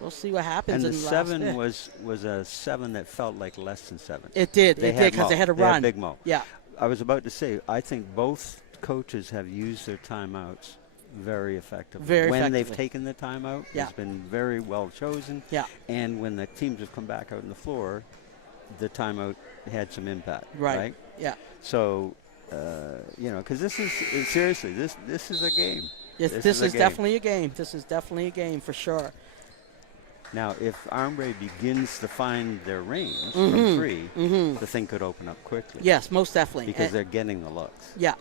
we'll see what happens. And the in the 7 was a 7 that felt like less than 7. It did. It did because they had a run. Big Mo. Yeah. I was about to say, I think both coaches have used their timeouts very effectively. When they've taken the timeout, it's been very well chosen. Yeah. And when the teams have come back out on the floor, the timeout had some impact. Right? Yeah. So, because this is seriously, this is a game. Yes, this is definitely a game. This is definitely a game for sure. Now, if Armbrae begins to find their range from three, the thing could open up quickly. Yes, most definitely. Because they're getting the looks. Yeah,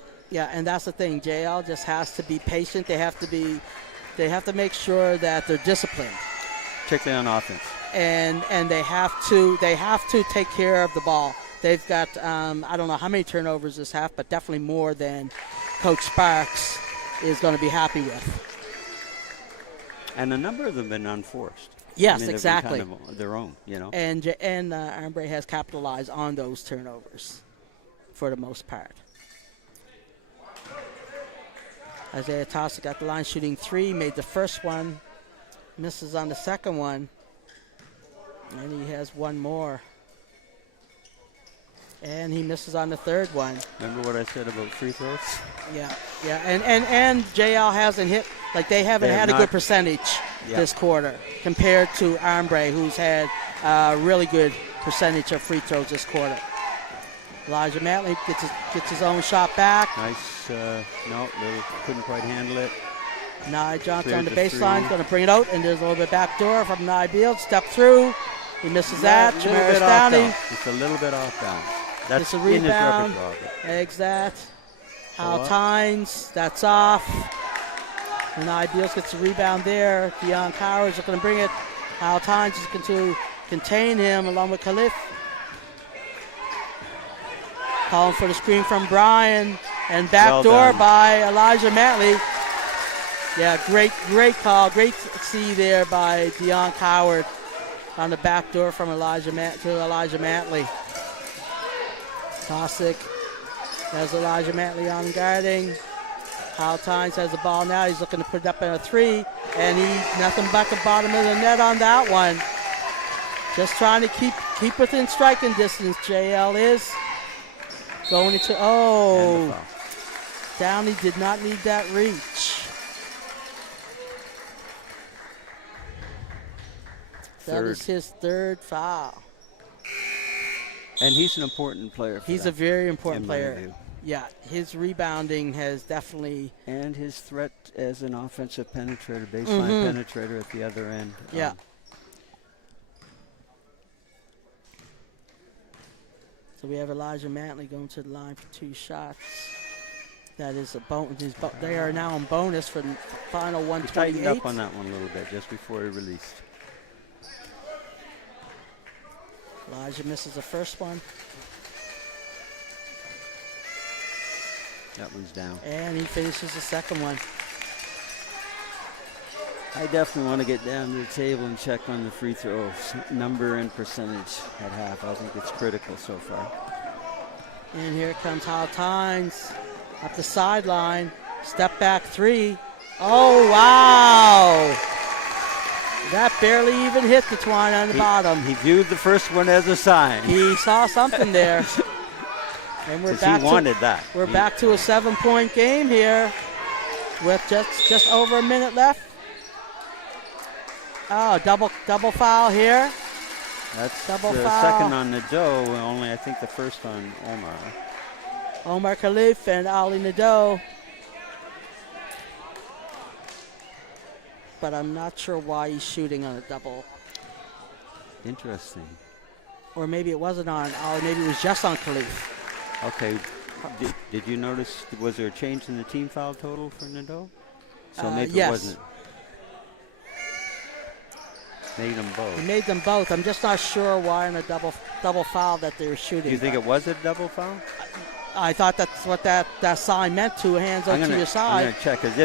and that's the thing. JL just has to be patient. They have to make sure that they're disciplined. Particularly on offense. And they have to take care of the ball. They've got I don't know how many turnovers this half, but definitely more than Coach Sparks is going to be happy with. And a number of them have been unforced. Yes, exactly. Kind of their own, And Armbrae has capitalized on those turnovers for the most part. Isaiah Tosic at the line shooting 3, made the first one, misses on the second one, and he has one more. And he misses on the third one. Remember what I said about free throws? Yeah. And JL hasn't hit, they haven't had a good percentage this quarter compared to Armbrae, who's had a really good percentage of free throws this quarter. Elijah Mantley gets his own shot back. Nice. Couldn't quite handle it. Nye Johnson on the baseline, going to bring it out, and there's a little bit back door from Nye Beals. Step through. He misses that. Jamaris Downey. Just a little bit off balance. That's a rebound. Exact. Al Tynes, that's off. And Beals gets a rebound there. Deion Cowers is going to bring it. Al Tynes is going to contain him along with Khalif. Calling for the screen from Brian. And backdoor by Elijah Mantley. Yeah, great call. Great see there by Deion Coward on the backdoor from Elijah Mantley. Tosic has Elijah Mantley on guarding. Al Tynes has the ball now. He's looking to put it up in a 3, and he nothing but the bottom of the net on that one. Just trying to keep within striking distance. JL is going into Downey did not need that reach. That is his third foul. And he's an important player for He's a very important player. Yeah, his rebounding has definitely... And his threat as an offensive penetrator, baseline penetrator at the other end. Yeah. So we have Elijah Mantley going to the line for 2 shots. That is a bonus. They are now on bonus for the final 128. He tightened up on that one a little bit just before he released. Elijah misses the first one. That one's down. And he finishes the second one. I definitely want to get down to the table and check on the free throw number and percentage at half. I think it's critical so far. And here comes Hal Tynes up the sideline. Step back three. Oh, wow. That barely even hit the twine on the bottom. He viewed the first one as a sign. He saw something there. And we're back he wanted that. We're back to a 7-point game here with just over a minute left. Oh, double foul here. That's double the foul. Second on Nadeau, only I think the first on Omar. Omar Khalif and Ali Nadeau. But I'm not sure why he's shooting on a double. Interesting. Or maybe it wasn't on Ali, maybe it was just on Khalif. Okay. Did you notice, was there a change in the team foul total for Nadeau? So maybe yes. it wasn't. Made them both. He made them both. I'm just not sure why on a double foul that they were shooting. Do you think it was a double foul? I thought that's what that sign meant, two hands up to your side. I'm going to check, because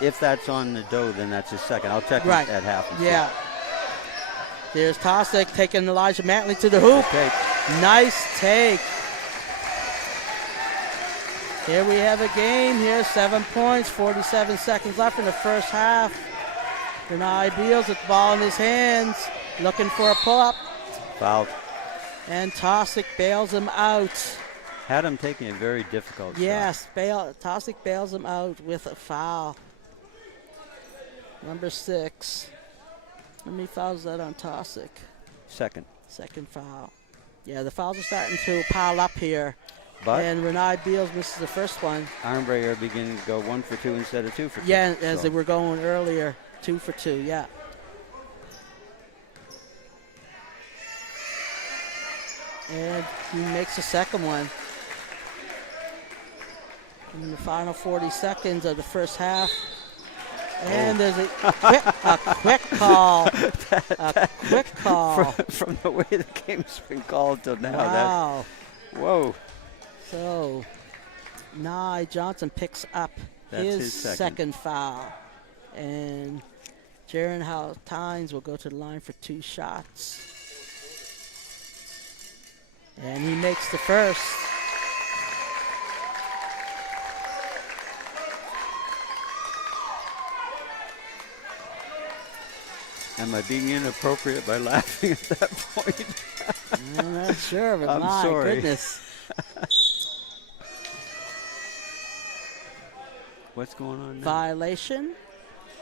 if that's on Nadeau, then that's his second. I'll check right. at half. Yeah. There's Tosic taking Elijah Mantley to the hoop. Okay. Nice take. Here we have a game here, 7 points, 47 seconds left in the first half. Denai Beals with the ball in his hands, looking for a pull-up. Fouled. And Tosic bails him out. Had him taking a very difficult yes, Tosic bails him out with a foul. Number 6. How many fouls is that on Tosic? Second. Second foul. Yeah, the fouls are starting to pile up here. But and Renai Beals misses the first one. Armbrae are beginning to go 1 for 2 instead of 2 for 2. Yeah, as they were going earlier, 2 for 2, yeah. And he makes the second one. In the final 40 seconds of the first half. And there's a quick call. A quick call. From the way the game's been called till now. Wow. Whoa. So, Nye Johnson picks up his second foul. And Jaron Hal Tynes will go to the line for 2 shots. And he makes the first. Am I being inappropriate by laughing at that point? I'm not sure, but I'm my sorry. goodness. What's going on now? Violation?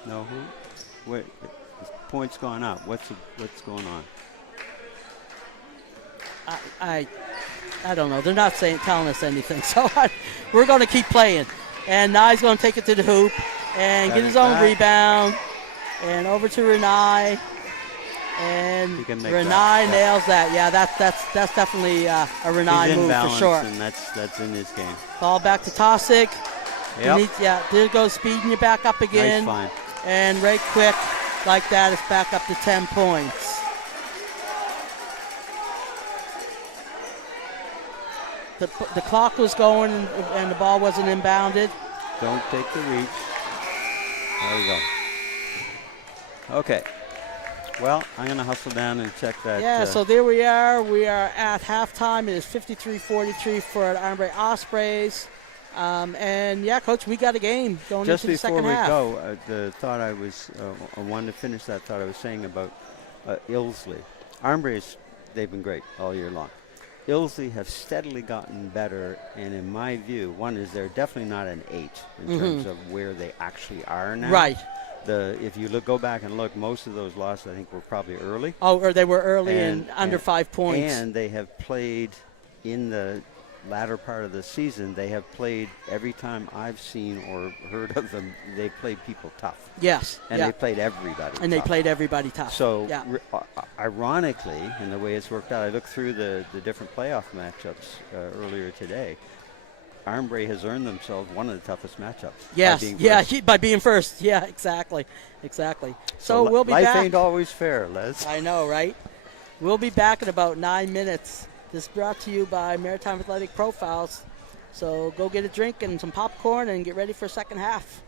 No, who? Wait, the point's gone up. What's going on? I don't know. They're not telling us anything, so we're going to keep playing. And Nye's going to take it to the hoop and get his own rebound. And over to Renai. And Renai nails that. Yeah, that's definitely a Renai move for sure. And that's in his game. Ball back to Tosic. Yep. There goes speeding you back up again. Nice find. And right quick, like that, it's back up to 10 points. The clock was going and the ball wasn't inbounded. Don't take the reach. There we go. Okay. Well, I'm going to hustle down and check that. Yeah, so there we are. We are at halftime. It is 53-43 for the Armbrae Ospreys. And, yeah, Coach, we got a game going into the second half. Just before we go, the thought I wanted to finish that thought I was saying about Ilsley. Armbrae's, they've been great all year long. Ilsley have steadily gotten better, and in my view, one is they're definitely not an 8 in terms of where they actually are now. Right. If you go back and look, most of those losses I think were probably early. Oh, or they were early and under 5 points. And they have played in the latter part of the season. They have played every time I've seen or heard of them. They played people tough. Yes. And they played everybody. And tough. they played everybody tough. So ironically, in the way it's worked out, I looked through the different playoff matchups earlier today. Armbrae has earned themselves one of the toughest matchups. Yes, by being first. Yeah, exactly. So we'll be back. Life ain't always fair, Les. I know, right? We'll be back in about 9 minutes. This is brought to you by Maritime Athletic Profiles. So go get a drink and some popcorn and get ready for second half.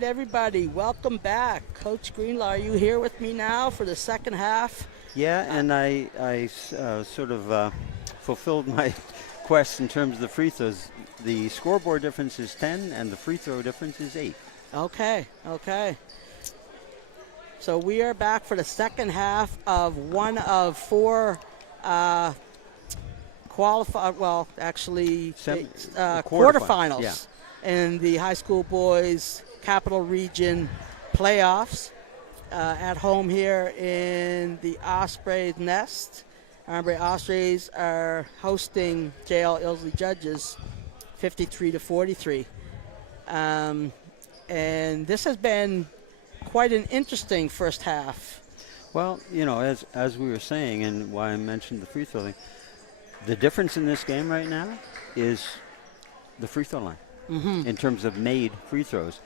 right, everybody. Welcome back. Coach Greenlaw, are you here with me now for the second half? Yeah, and I sort of fulfilled my quest in terms of the free throws. The scoreboard difference is 10, and the free throw difference is 8. Okay. So we are back for the second half of one of 4 quarterfinals in the high school boys Capital Region playoffs at home here in the Osprey's Nest. Armbrae Ospreys are hosting JL Ilsley Judges 53-43. And this has been quite an interesting first half. Well, as we were saying, and why I mentioned the free throw thing, the difference in this game right now is the free throw line. In terms of made free throws.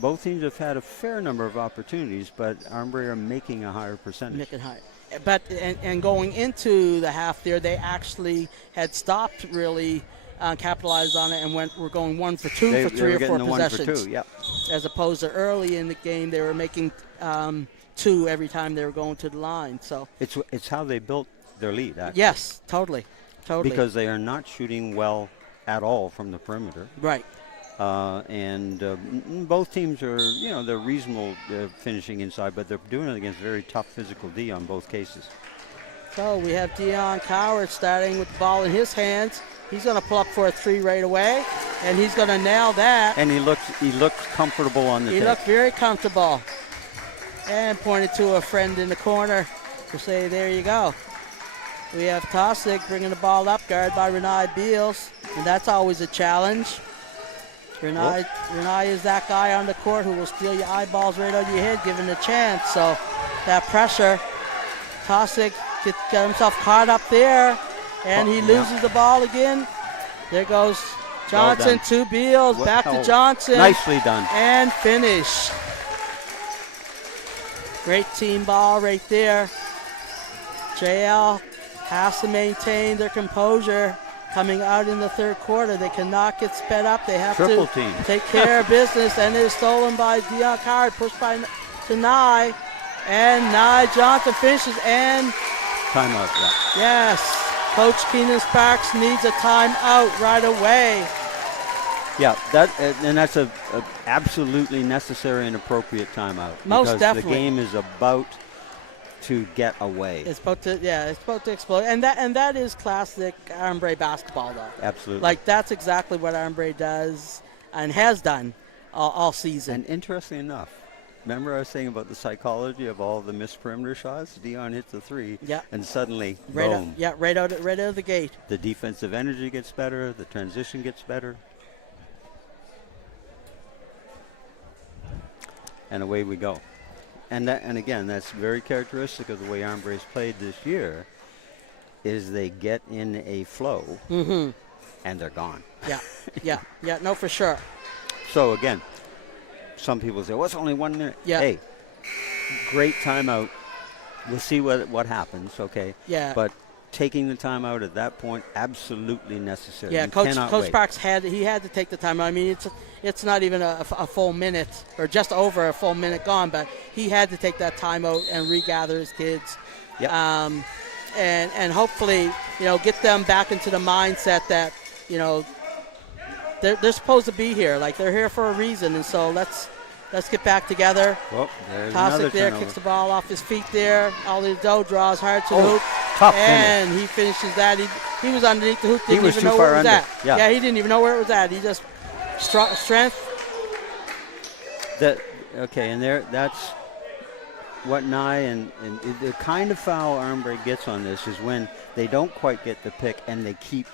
Both teams have had a fair number of opportunities, but Armbrae are making a higher percentage. Making high. But and going into the half there, they actually had stopped really capitalized on it and were going 1 for 2 for 3 or 4 possessions. 1 for 2, yep. As opposed to early in the game, they were making 2 every time they were going to the line. So it's how they built their lead. Actually. Yes, totally. Because they are not shooting well at all from the perimeter. Right. And both teams are, they're reasonable finishing inside, but they're doing it against very tough physical D on both cases. So we have Dion Coward starting with the ball in his hands. He's going to pull up for a 3 right away, and he's going to nail that. And he looks comfortable on the He looked very comfortable. And pointed to a friend in the corner to say, there you go. We have Tosick bringing the ball up, guarded by Renai Beals, and that's always a challenge. Renai is that guy on the court who will steal your eyeballs right out of your head given the chance. So that pressure, Tosick got himself caught up there, and he loses the ball again. There goes Johnson to Beals, back to Johnson. Nicely done. And finish. Great team ball right there. JL has to maintain their composure coming out in the third quarter. They cannot get sped up. They have Triple to team. take care of business, and it is stolen by Dion Coward, pushed by to Nye, and Nye Johnson finishes, and timeout. Yeah. Yes, Coach Keenan Sparks needs a timeout right away. Yeah, that's a absolutely necessary and appropriate timeout. Most because definitely. The game is about to get away. It's about to explode, and that is classic Armbrae basketball, though. Absolutely. Like that's exactly what Armbrae does and has done all season. And interesting enough, remember I was saying about the psychology of all the missed perimeter shots? Dion hits the 3, and suddenly, boom. Right out of the gate. The defensive energy gets better. The transition gets better. And away we go. And again, that's very characteristic of the way Armbrae's played this year, is they get in a flow, and they're gone. Yeah, no, for sure. So, again, some people say, well, it's only 1 minute. Yeah. Hey, great timeout. We'll see what happens, okay? Yeah. But taking the timeout at that point, absolutely necessary. Yeah, You Coach wait. Sparks had to take the timeout. I mean, it's not even a full minute, or just over a full minute gone, but he had to take that timeout and regather his kids. Yep. And hopefully, get them back into the mindset that, they're supposed to be here. Like, they're here for a reason, and so let's get back together. Well, there's Tosick there, turnover. kicks the ball off his feet there. Aldo draws hard to the hoop. Tough and finish. he finishes that. He was underneath the hoop, didn't was even too know where far it was under. at. Yeah. He didn't even know where it was at. He just strength. And that's what Nye and the kind of foul Armbrae gets on this is when they don't quite get the pick and they keep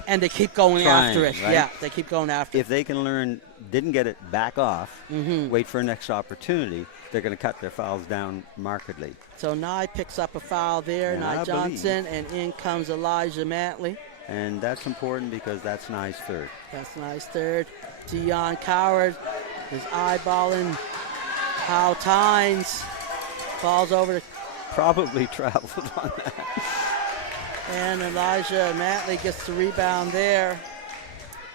going trying, after it. right? Yeah, they keep going after it. If they can learn, didn't get it, back off, wait for a next opportunity, they're going to cut their fouls down markedly. So Nye picks up a foul there, And Nye I Johnson, and in comes Elijah Matley. And that's important because that's Nye's third. That's Nye's third. Dion Coward is eyeballing Hal Tynes. Falls over to Probably traveled on that. And Elijah Matley gets the rebound there.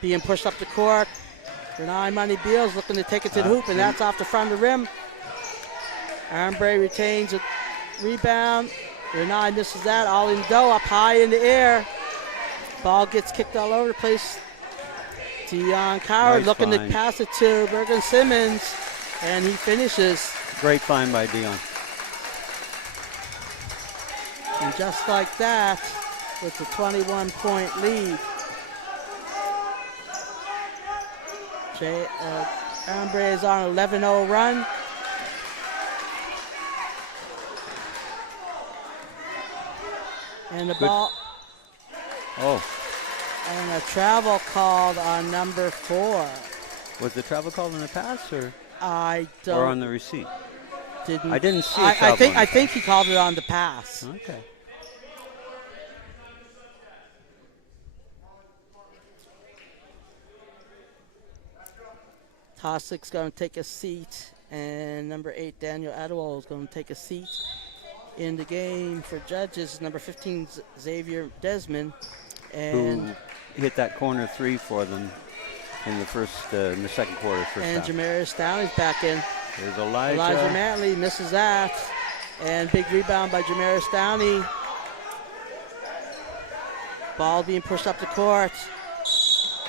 Being pushed up the court. Renai Money Beals looking to take it to the hoop, and that's off the front of the rim. Armbrae retains a rebound. Renai misses that. Ollie Nadeau up high in the air. Ball gets kicked all over the place. Dion Coward looking to pass it to Bergen Simmons, and he finishes. Great find by Dion. And just like that, it's a 21-point lead. Armbrae is on an 11-0 run. And the ball. Oh. And a travel called on number 4. Was the travel called on the pass or? I don't. Or on the receipt? I didn't see a travel. I think he called it on the pass. Okay. Tosik's going to take a seat, and number 8, Daniel Adewale, is going to take a seat in the game for judges. Number 15, Xavier Desmond, and who hit that corner 3 for them in the second quarter. And Jamarius Downey's back in. There's Elijah Mantley misses that, and big rebound by Jamarius Downey. Ball being pushed up the court,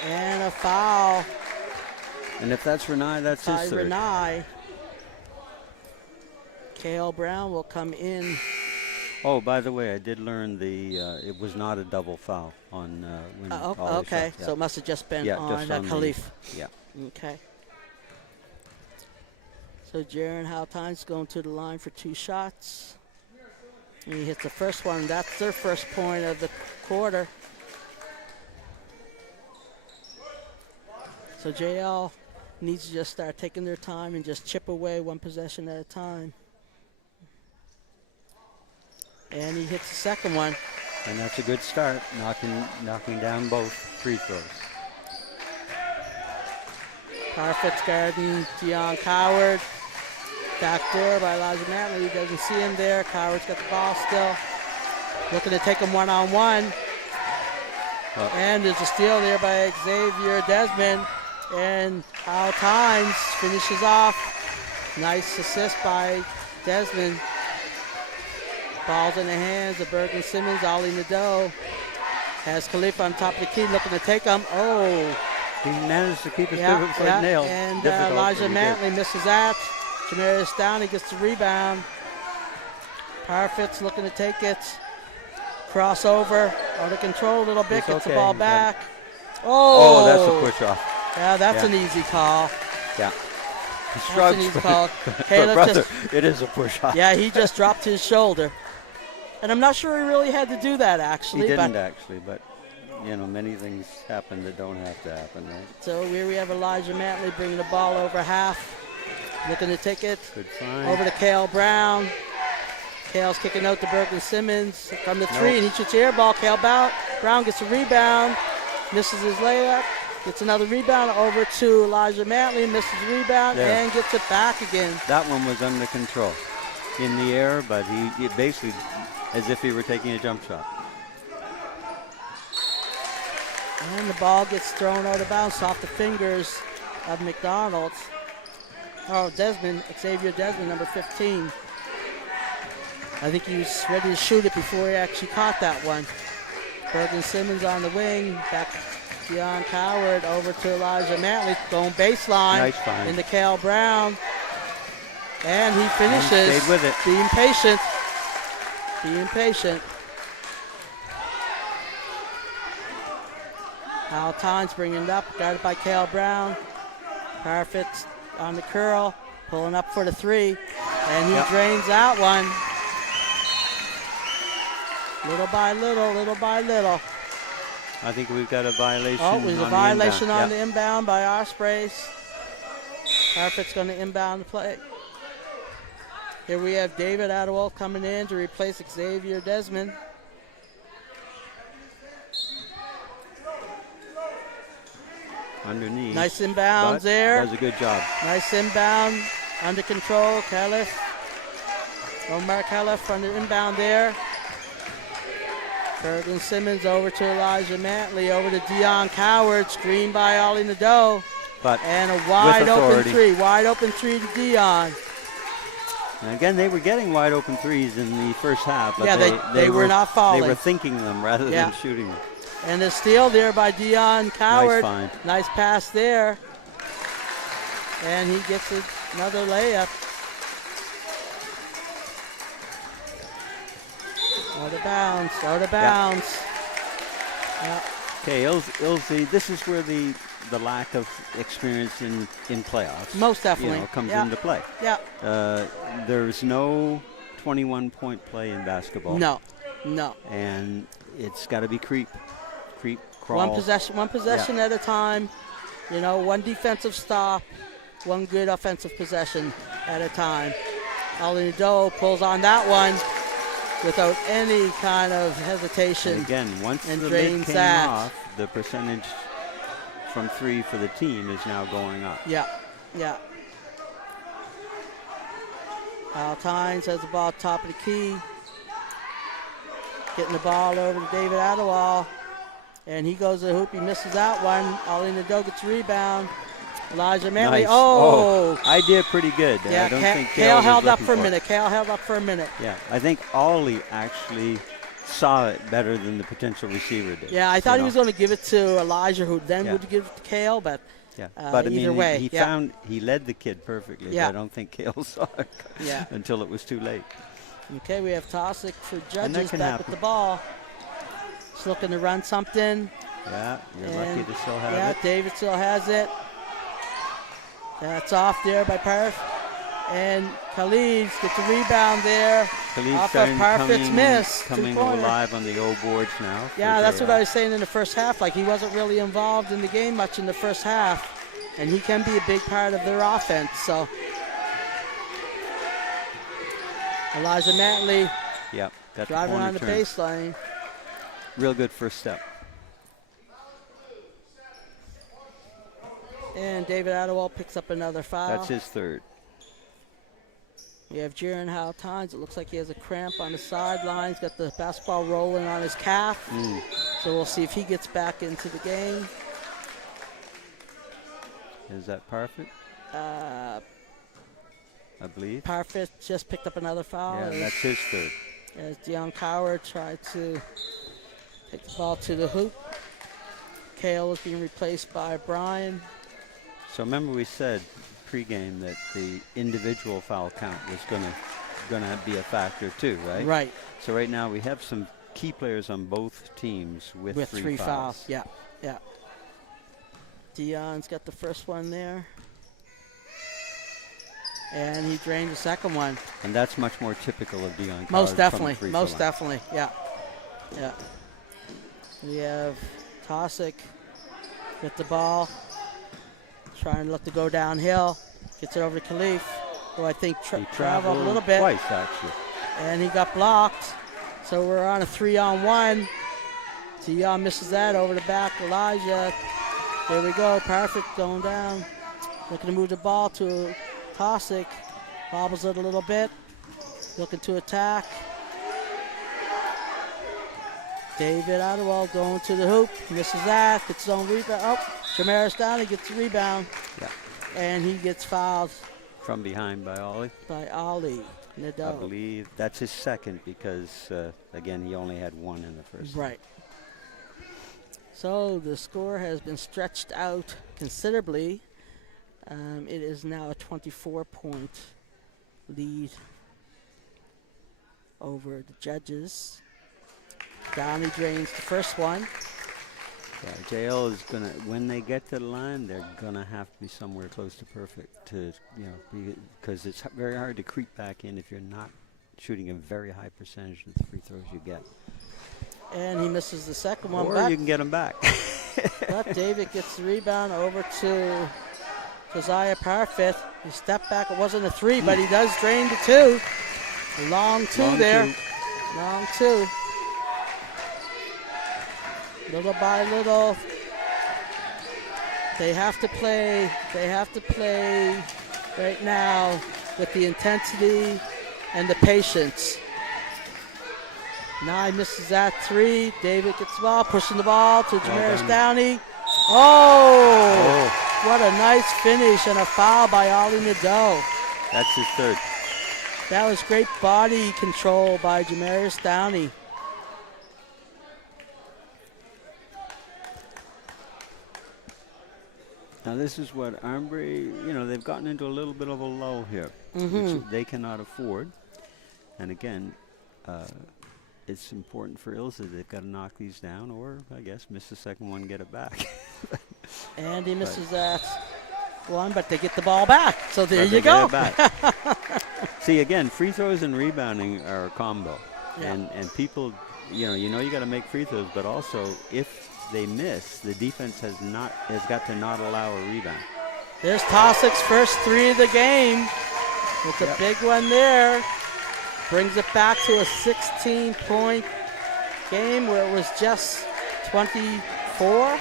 and a foul. And if that's Renai, that's his third. Renai. Kale Brown will come in. Oh, by the way, I did learn it was not a double foul on when okay, shot. so it must have just been on just Khalif. Yeah. Okay. So Jaron Haltine's going to the line for 2 shots. And he hits the first one. That's their first point of the quarter. So JL needs to just start taking their time and just chip away one possession at a time. And he hits the second one. And that's a good start, knocking down both free throws. Parfit's guarding Dion Coward. Back door by Elijah Mantley. He doesn't see him there. Coward's got the ball still. Looking to take him one-on-one. And there's a steal there by Xavier Desmond. And Al Tynes finishes off. Nice assist by Desmond. Ball's in the hands of Bergen Simmons. Ollie Nadeau has Khalifa on top of the key looking to take him. Oh. He managed to keep his pivot foot nailed. And Elijah Mantley misses that. Jamarius Downey gets the rebound. Parfit's looking to take it. Crossover. Out of control a little bit. Gets the ball back. Oh, that's a push off. Yeah, that's an easy call. Yeah. He That's shrugs, an easy call. Okay, but brother, it is a push off. Yeah, he just dropped his shoulder. And I'm not sure he really had to do that, actually. He didn't actually, but, many things happen that don't have to happen, right? So here we have Elijah Mantley bringing the ball over half. Looking to take it. Good find. Over to Kale Brown. Kale's kicking out to Bergen Simmons from the 3, and he shoots the air ball. Kale Brown gets a rebound. Misses his layup. Gets another rebound over to Elijah Mantley. Misses the rebound and gets it back again. That one was under control. In the air, but he basically as if he were taking a jump shot. And the ball gets thrown out of bounds off the fingers of McDonald's. Oh, Xavier Desmond, number 15. I think he was ready to shoot it before he actually caught that one. Bergen Simmons on the wing. Back to Dion Coward. Over to Elijah Mantley. Going baseline. Nice find. Into Kale Brown. And he finishes. And stayed with it. Being patient. Being patient. Al Tynes bringing it up. Guarded by Kale Brown. Parfit on the curl. Pulling up for the 3. And he drains that one. Little by little, little by little. I think we've got a violation. Oh, there's a violation on the inbound by Armbrae. Parfit's going to inbound the play. Here we have David Adewale coming in to replace Xavier Desmond. Underneath. Nice inbounds there. Does a good job. Nice inbound. Under control. Caliph. Omar Caliph on the inbound there. Bergen Simmons over to Elijah Mantley. Over to Dion Coward. Screen by Ollie Nadeau. but and a wide open authority. three. Wide open three to Dion. And again, they were getting wide open threes in the first half. But Yeah, they were not falling. They were thinking them rather than shooting them. And a steal there by Dion Coward. Nice find. Nice pass there. And he gets another layup. Out of bounds, out of bounds. Yeah. Okay, Ilsley, this is where the lack of experience in playoffs Most definitely comes into play. Yeah. There's no 21-point play in basketball. No. And it's got to be creep, crawl. One possession at a time. One defensive stop, one good offensive possession at a time. Ali Nadeau pulls on that one without any kind of hesitation. And again, once and the lid came off, the percentage from three for the team is now going up. Yeah. Al Tynes has the ball top of the key. Getting the ball over to David Adewale. And he goes to the hoop. He misses that one. Ali Nadeau gets a rebound. Elijah Manley. Nice. Oh. Idea pretty good. Yeah, I don't think Kale held up for a it. minute. Kale held up for a minute. Yeah, I think Ollie actually saw it better than the potential receiver did. Yeah, I thought he was going to give it to Elijah, who then would give it to Kale, but but I either mean, way. he led the kid perfectly, but I don't think Kale saw it until it was too late. Okay, we have Tosick for Judges back happen. with the ball. He's looking to run something. Yeah, you're lucky to still have it. Yeah, David still has it. That's off there by Parf. And Khalid gets a rebound there. Khalid's off of Parfit's miss. Coming alive on the old boards now. Yeah, that's what I was saying in the first half. Like, he wasn't really involved in the game much in the first half. And he can be a big part of their offense. So, Elijah Mantley driving on the baseline. Real good first step. And David Adewale picks up another foul. That's his third. We have Jaron Hal Tynes. It looks like he has a cramp on the sidelines. Got the basketball rolling on his calf. So we'll see if he gets back into the game. Is that Parfit? I believe. Parfit just picked up another foul. Yeah, that's his third. As Dion Coward tried to take the ball to the hoop. Kale was being replaced by Brian. So remember we said pregame that the individual foul count was gonna be a factor too, right? Right. So right now we have some key players on both teams with three fouls. Yeah. Dion's got the first one there. And he drained the second one. And that's much more typical of Dion Coward. Most definitely. Yeah. We have Tosick with the ball. Trying to look to go downhill. Gets it over to Khalif, who I think traveled a little bit. Twice, actually. And he got blocked. So we're on a 3-on-1. Dion misses that over the back. Elijah. There we go. Perfect going down. Looking to move the ball to Tosick. Bobbles it a little bit. Looking to attack. David Adewale going to the hoop. Misses that. Gets his own rebound. Oh, Jamaris Downey gets the rebound. Yeah. And he gets fouled. From behind by Ollie. By Ali Nadeau. I believe that's his second because, again, he only had one in the first. Right. So the score has been stretched out considerably. It is now a 24-point lead over the Judges. Downey drains the first one. Yeah, JL is gonna, when they get to the line, they're gonna have to be somewhere close to perfect to, because it's very hard to creep back in if you're not shooting a very high percentage of the free throws you get. And he misses the second one. Or you can get them back. But David gets the rebound over to Josiah Parfit. He stepped back. It wasn't a three, but he does drain the two. A long two there. Long two. Little by little. They have to play right now with the intensity and the patience. Nye misses that three. David gets the ball, pushing the ball to Jamaris Downey. Oh! What a nice finish and a foul by Ollie Nadeau. That's his third. That was great body control by Jamarius Downey. Now this is what Armbrae, they've gotten into a little bit of a lull here, which they cannot afford. And again, it's important for Ilsley. They've got to knock these down, or I guess miss the second one, get it back. And he misses that one, but they get the ball back. So there But you they go. get it back. See, again, free throws and rebounding are a combo. Yeah. And people, you got to make free throws, but also if they miss, the defense has got to not allow a rebound. There's Tosik's first three of the game. It's a big one there. Brings it back to a 16-point game where it was just 24.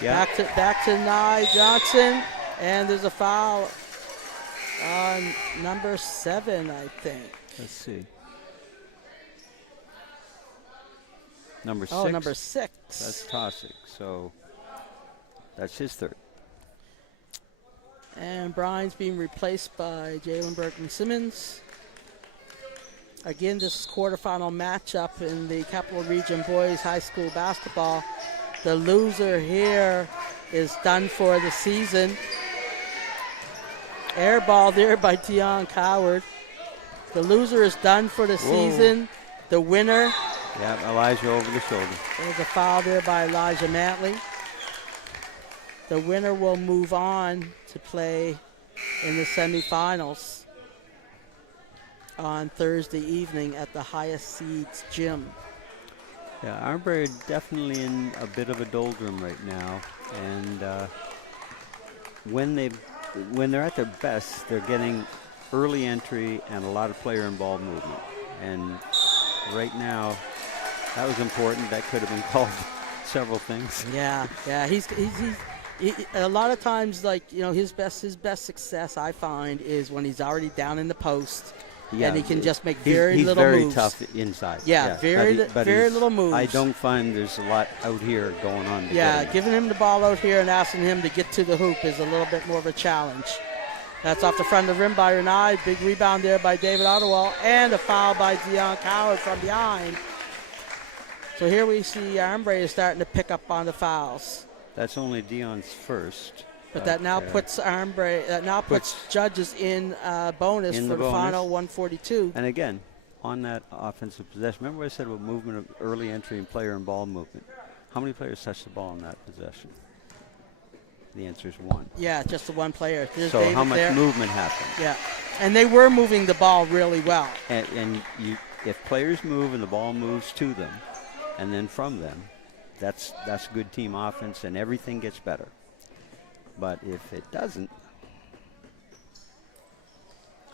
Yeah. Back to Nye Johnson, and there's a foul on number 7, I think. Let's see. Number 6. Oh, number 6. That's Tosik. So that's his third. And Brian's being replaced by Jalen Bergman-Simmons. Again, this is quarterfinal matchup in the Capital Region Boys High School basketball. The loser here is done for the season. Air ball there by Dion Coward. The loser is done for the season. The winner. Yeah, Elijah over the shoulder. There's a foul there by Elijah Mantley. The winner will move on to play in the semifinals on Thursday evening at the Highest Seeds Gym. Yeah, Armbrae definitely in a bit of a doldrum right now, and when they're at their best, they're getting early entry and a lot of player and ball movement. And right now, that was important. That could have been called several things. Yeah. He's a lot of times, his best success I find is when he's already down in the post. Yeah, and he can just make he's little very moves. tough inside. Yeah, very little moves. I don't find there's a lot out here going on. Yeah, giving him the ball out here and asking him to get to the hoop is a little bit more of a challenge. That's off the front of the rim by Renai. Big rebound there by David Ottawell, and a foul by Dion Coward from behind. So here we see Armbrae is starting to pick up on the fouls. That's only Dion's first. But that now puts Judges in bonus for the final 142. And again, on that offensive possession, remember what I said about movement of early entry and player and ball movement? How many players touched the ball in that possession? The answer is 1. Yeah, just the one player. There's so David how much there. movement happened? Yeah, and they were moving the ball really well. And if players move and the ball moves to them, and then from them, that's good team offense, and everything gets better. But if it doesn't.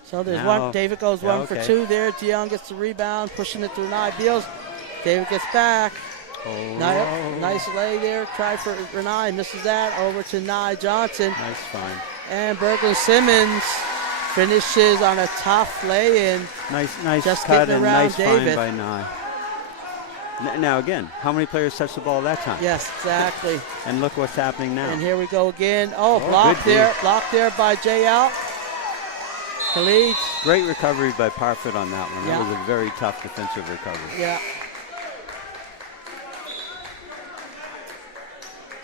So there's one. David goes 1 for 2 there. Dion gets the rebound, pushing it through Renai Beals. David gets back. Nice lay there. Try for Renai. Misses that. Over to Nye Johnson. Nice find. And Berglund-Simmons finishes on a tough lay-in. Nice just cut getting and around nice David. find by Nye. Now again, how many players touched the ball that time? Yes, exactly. And look what's happening now. And here we go again. Blocked there by JL. Khalid. Great recovery by Parfit on that one. Yeah. That was a very tough defensive recovery. Yeah.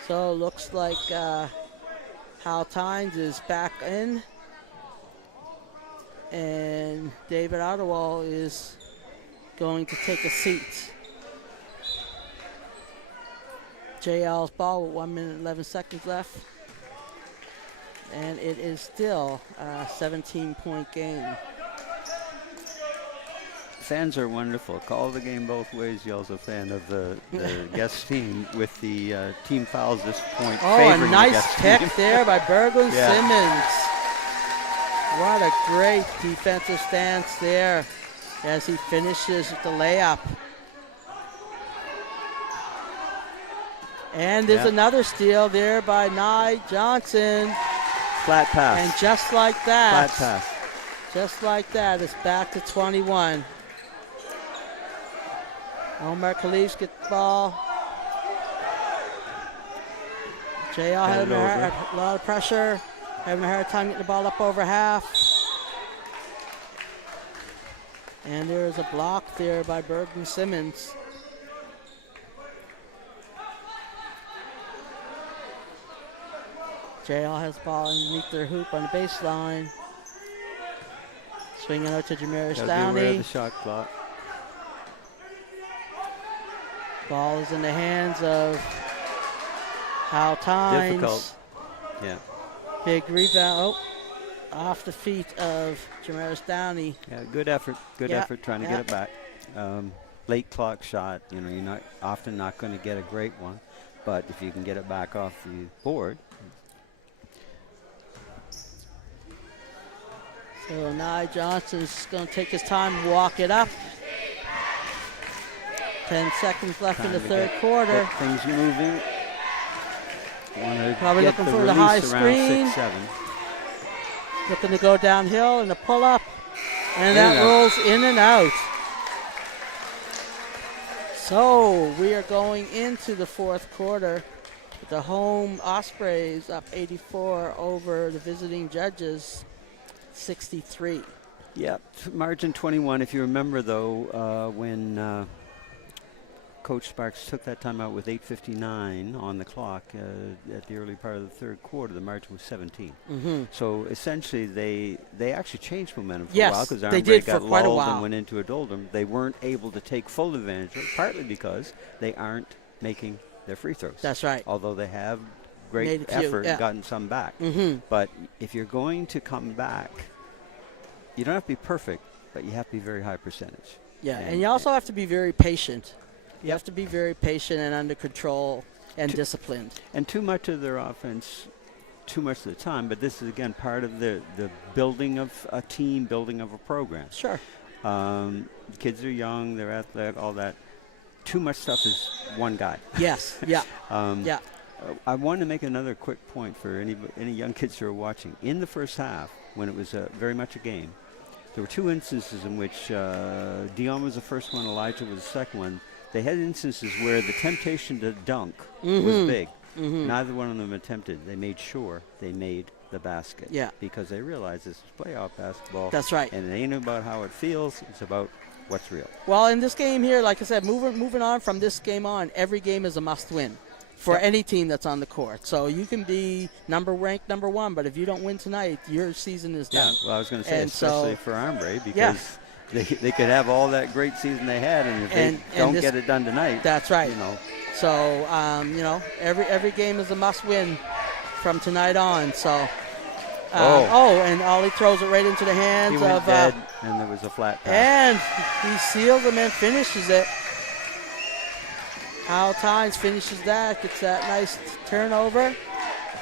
So looks like Hal Tynes is back in. And David Ottawell is going to take a seat. JL's ball with 1 minute and 11 seconds left. And it is still a 17-point game. Fans are wonderful. Call the game both ways, yells a fan of the guest team with the team fouls this point. Oh, a nice pick team. there by Berglund-Simmons. What a great defensive stance there as he finishes the layup. And there's another steal there by Nye Johnson. Flat pass. And just like that. Flat pass. Just like that, it's back to 21. Omar Khalif gets the ball. JL having a lot of pressure, having a hard time getting the ball up over half. And there's a block there by Bergen Simmons. JL has the ball underneath their hoop on the baseline. Swinging out to Jamaris Gotta be aware of Downey. the shot clock. Ball is in the hands of Hal Tynes. Difficult. Yeah. Big rebound. Oh, off the feet of Jamaris Downey. Yeah, good effort. Good Yeah, effort trying to get it back. Late clock shot. You know, you're not going to get a great one, but if you can get it back off the board. So Nye Johnson's going to take his time and walk it up. 10 seconds left in the third quarter. Get things moving. Probably get looking for the high release screen. around 6-7. Looking to go downhill and a pull up. And that rolls in and out. So we are going into the fourth quarter with the home Ospreys up 84 over the visiting Judges 63. Yeah, margin 21. If you remember, though, when Coach Sparks took that timeout with 8:59 on the clock at the early part of the third quarter, the margin was 17. Mm-hmm. So essentially, they actually changed momentum for Yes, a while because they did for got quite a lulled while. and went into a doldrum. They weren't able to take full advantage of it, partly because they aren't making their free throws. That's right. Although they have Made great a few, effort yeah. and gotten some back. Mm-hmm. But if you're going to come back, you don't have to be perfect, but you have to be very high percentage. Yeah, and you also have to be very patient. You have to be very patient and under control and disciplined. And too much of their offense, too much of the time, but this is, again, part of the building of a team, building of a program. Sure. Kids are young, they're athletic, all that. Too much stuff is one guy. Yes, yeah, yeah. I want to make another quick point for any young kids who are watching. In the first half, when it was very much a game, there were two instances in which Dion was the first one, Elijah was the second one. They had instances where the temptation to dunk was big. Mm-hmm. Neither one of them attempted. They made sure they made the basket. Yeah. Because they realized this is playoff basketball. That's right. And it ain't about how it feels. It's about what's real. Well, in this game here, like I said, moving on from this game on, every game is a must-win for any team that's on the court. So you can be ranked number one, but if you don't win tonight, your season is done. Yeah, well, I was going to say, and especially for Armbrae, because they could have all that great season they had, and if they don't get it done tonight, that's right. You know. So every game is a must-win from tonight on. So. And Ollie throws it right into the hands he went of dead, and there was a flat pass. And he seals them and finishes it. Hal Tynes finishes that, gets that nice turnover.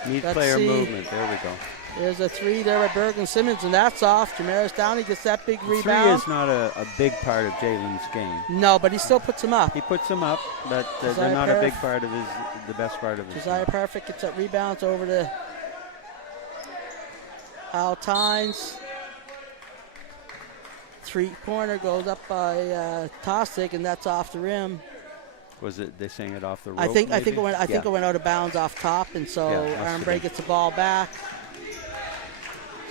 Neat player movement. There we go. There's a three there by Bergen Simmons, and that's off. Jamaris Downey gets that big rebound. Three is not a big part of Jalen's game. No, but he still puts them up. He puts them up, but they're not a big part of the best part of his Josiah game. Perfect gets that rebound over to Hal Tynes. Three-pointer goes up by Tostig, and that's off the rim. Was it? They saying it off the rope? I think maybe? it went out of bounds off top, and so Armbrae gets the ball back.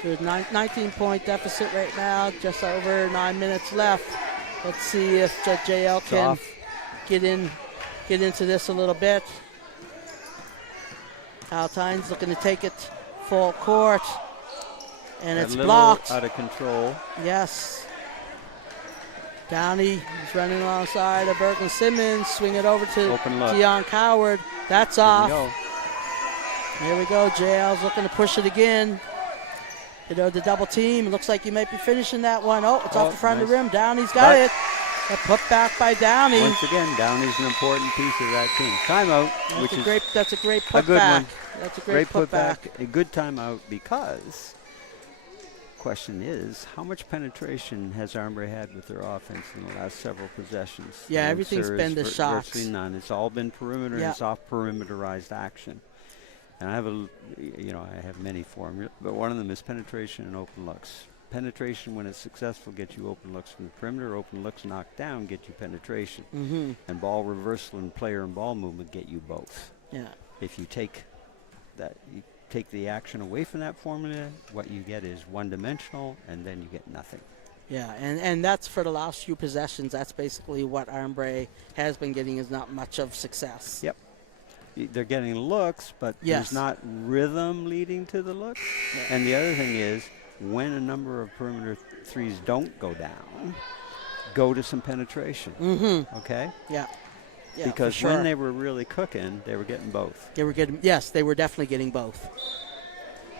So there's 19-point deficit right now, just over 9 minutes left. Let's see if JL can get into this a little bit. Hal Tynes looking to take it full court, and it's blocked. Out of control. Yes. Downey is running alongside of Bergen Simmons. Swing it over to Deion Coward. That's off. Here we go. JL's looking to push it again. The double team. It looks like he might be finishing that one. Oh, it's off the front of the rim. Downey's got it. A put back by Downey. Once again, Downey's an important piece of that team. Timeout. That's a great put a good back. one. That's a great put back. A good timeout because question is, how much penetration has Armbrae had with their offense in the last several possessions? Yeah, everything's been the shots. Virtually none. It's all been perimeter and it's off perimeterized action. And I have many for them, but one of them is penetration and open looks. Penetration, when it's successful, gets you open looks from the perimeter. Open looks knocked down get you penetration. Mm-hmm. And ball reversal and player and ball movement get you both. Yeah. If you take that. You take the action away from that formula, what you get is one-dimensional, and then you get nothing. Yeah, and that's for the last few possessions. That's basically what Armbrae has been getting, is not much of success. Yep. They're getting looks, but Yes. there's not rhythm leading to the looks. Yeah. And the other thing is, when a number of perimeter threes don't go down, go to some penetration. Mm-hmm. Okay? Yeah. Yeah, because for sure. when they were really cooking, they were getting both. They were getting, yes, they were definitely getting both.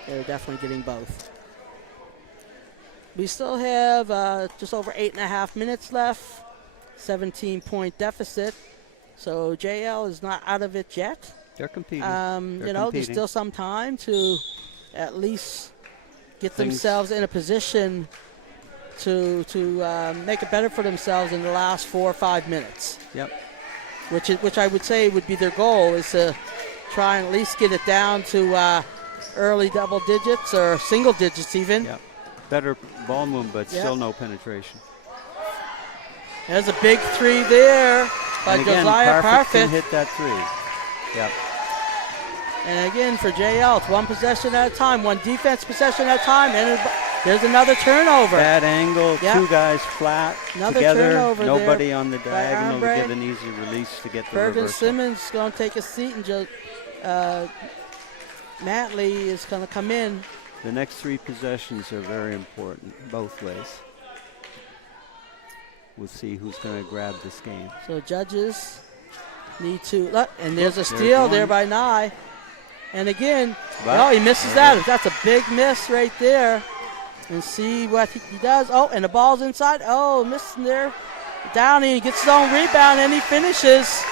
They were definitely getting both. We still have just over 8.5 minutes left, 17-point deficit. So JL is not out of it yet. They're competing. You know, there's still some time to at least get themselves in a position to make it better for themselves in the last 4 or 5 minutes. Yep. Which I would say would be their goal, is to try and at least get it down to early double digits or single digits even. Yep. Better ball movement, but still no penetration. There's a big three there by and again, Josiah Parfit Parfit. hit that three. Yep. And again, for JL, it's one possession at a time, one defense possession at a time, and there's another turnover. Bad angle, two guys flat Another together, turnover nobody there on the diagonal to Armbrae. get an easy release to get the Bergen reversal. Simmons is going to take a seat, and Matley is going to come in. The next 3 possessions are very important, both ways. We'll see who's going to grab this game. So judges need to look, and there's a steal there by Nye. And again, he misses that. That's a big miss right there. And see what he does. Oh, and the ball's inside. Oh, missing there. Downey gets his own rebound, and he finishes.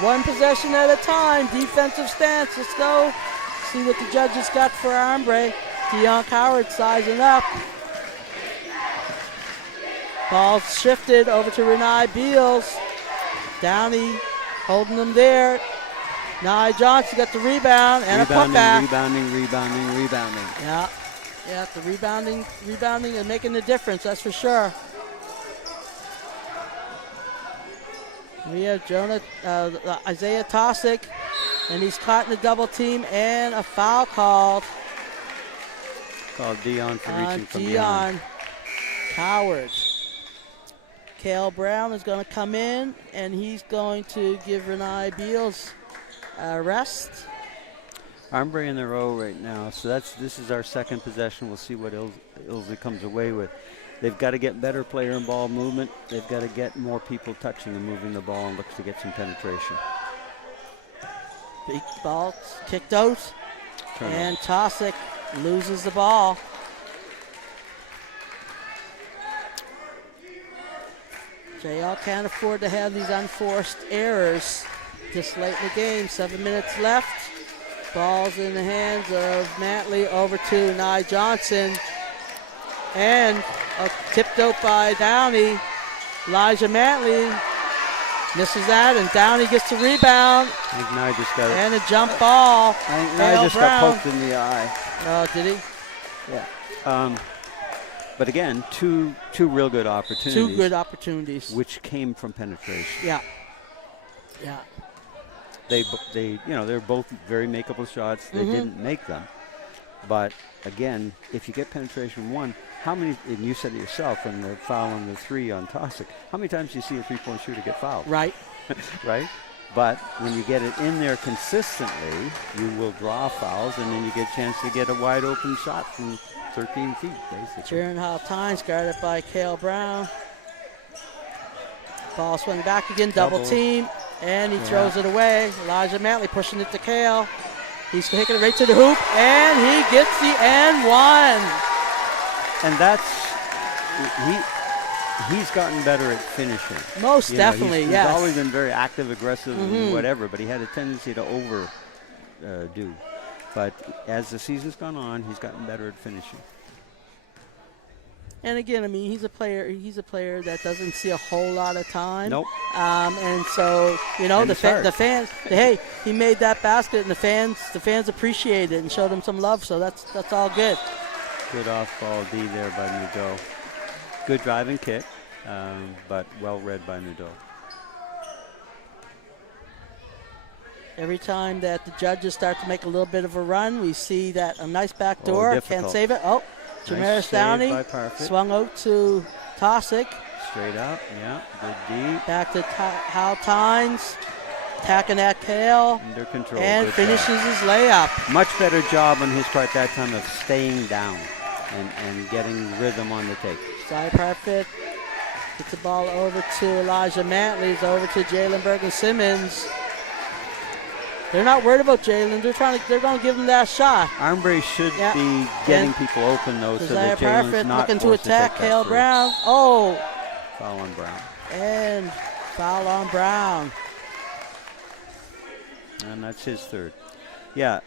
One possession at a time. Defensive stance. Let's go. See what the judges got for Armbrae. Deion Coward sizing up. Ball shifted over to Renai Beals. Downey holding them there. Nye Johnson got the rebound and a putback. Rebounding. Yeah, the rebounding and making the difference, that's for sure. We have Isaiah Tosick, and he's caught in a double team and a foul called. Called Deion for reaching from behind. Deion Coward. Cale Brown is going to come in, and he's going to give Renai Beals a rest. Armbrae in the row right now, so this is our second possession. We'll see what Ilsley comes away with. They've got to get better player and ball movement. They've got to get more people touching and moving the ball, and looks to get some penetration. Big ball kicked out, Turnover. and Tosick loses the ball. JL can't afford to have these unforced errors this late in the game. 7 minutes left. Ball's in the hands of Matley over to Nye Johnson. And tipped out by Downey. Elijah Matley misses that, and Downey gets the rebound. I think Nye just got it. And a jump ball. I think Nye just got poked in the eye. Oh, did he? Yeah. But again, two real good opportunities. 2 good opportunities. Which came from penetration. Yeah. They're both very makeable shots. They didn't make them. But again, if you get penetration one, how many, and you said it yourself when they're fouling the 3 on Tosick, how many times do you see a 3-point shooter get fouled? Right. Right? But when you get it in there consistently, you will draw fouls, and then you get a chance to get a wide open shot from 13 feet, basically. Jaron Hall-Tynes guarded by Cale Brown. Ball swing back again, double team, and he throws it away. Elijah Matley pushing it to Cale. He's taking it right to the hoop, and he gets the N1. And he's gotten better at finishing. Most definitely, he's yes. always been very active, aggressive, and whatever, but he had a tendency to overdo. But as the season's gone on, he's gotten better at finishing. And again, I mean, he's a player that doesn't see a whole lot of time. Nope. And so, the fans, hey, he made that basket, and the fans appreciate it and showed him some love. So that's all good. Good off-ball D there by Nadeau. Good drive and kick, but well read by Nadeau. Every time that the judges start to make a little bit of a run, we see that a nice back door. Can't difficult. save it. Oh, Nice Jamaris save Downey by Parfit. swung out to Tosick. Straight up, yeah, good deep. Back to Hal Tynes. Attacking that Kale. Under control. And Good finishes job. his layup. Much better job on his part that time of staying down and getting rhythm on the take. Cy Parfit gets the ball over to Elijah Mantley. It's over to Jalen Bergen-Simmons. They're not worried about Jalen. They're going to give him that shot. Armbrae should Yeah. be getting And people open though, so Josiah that Jalen's Parfit not looking to forced attack take that Cale free. Brown. Oh, Foul on Brown. and foul on Brown. And that's his third. Yeah,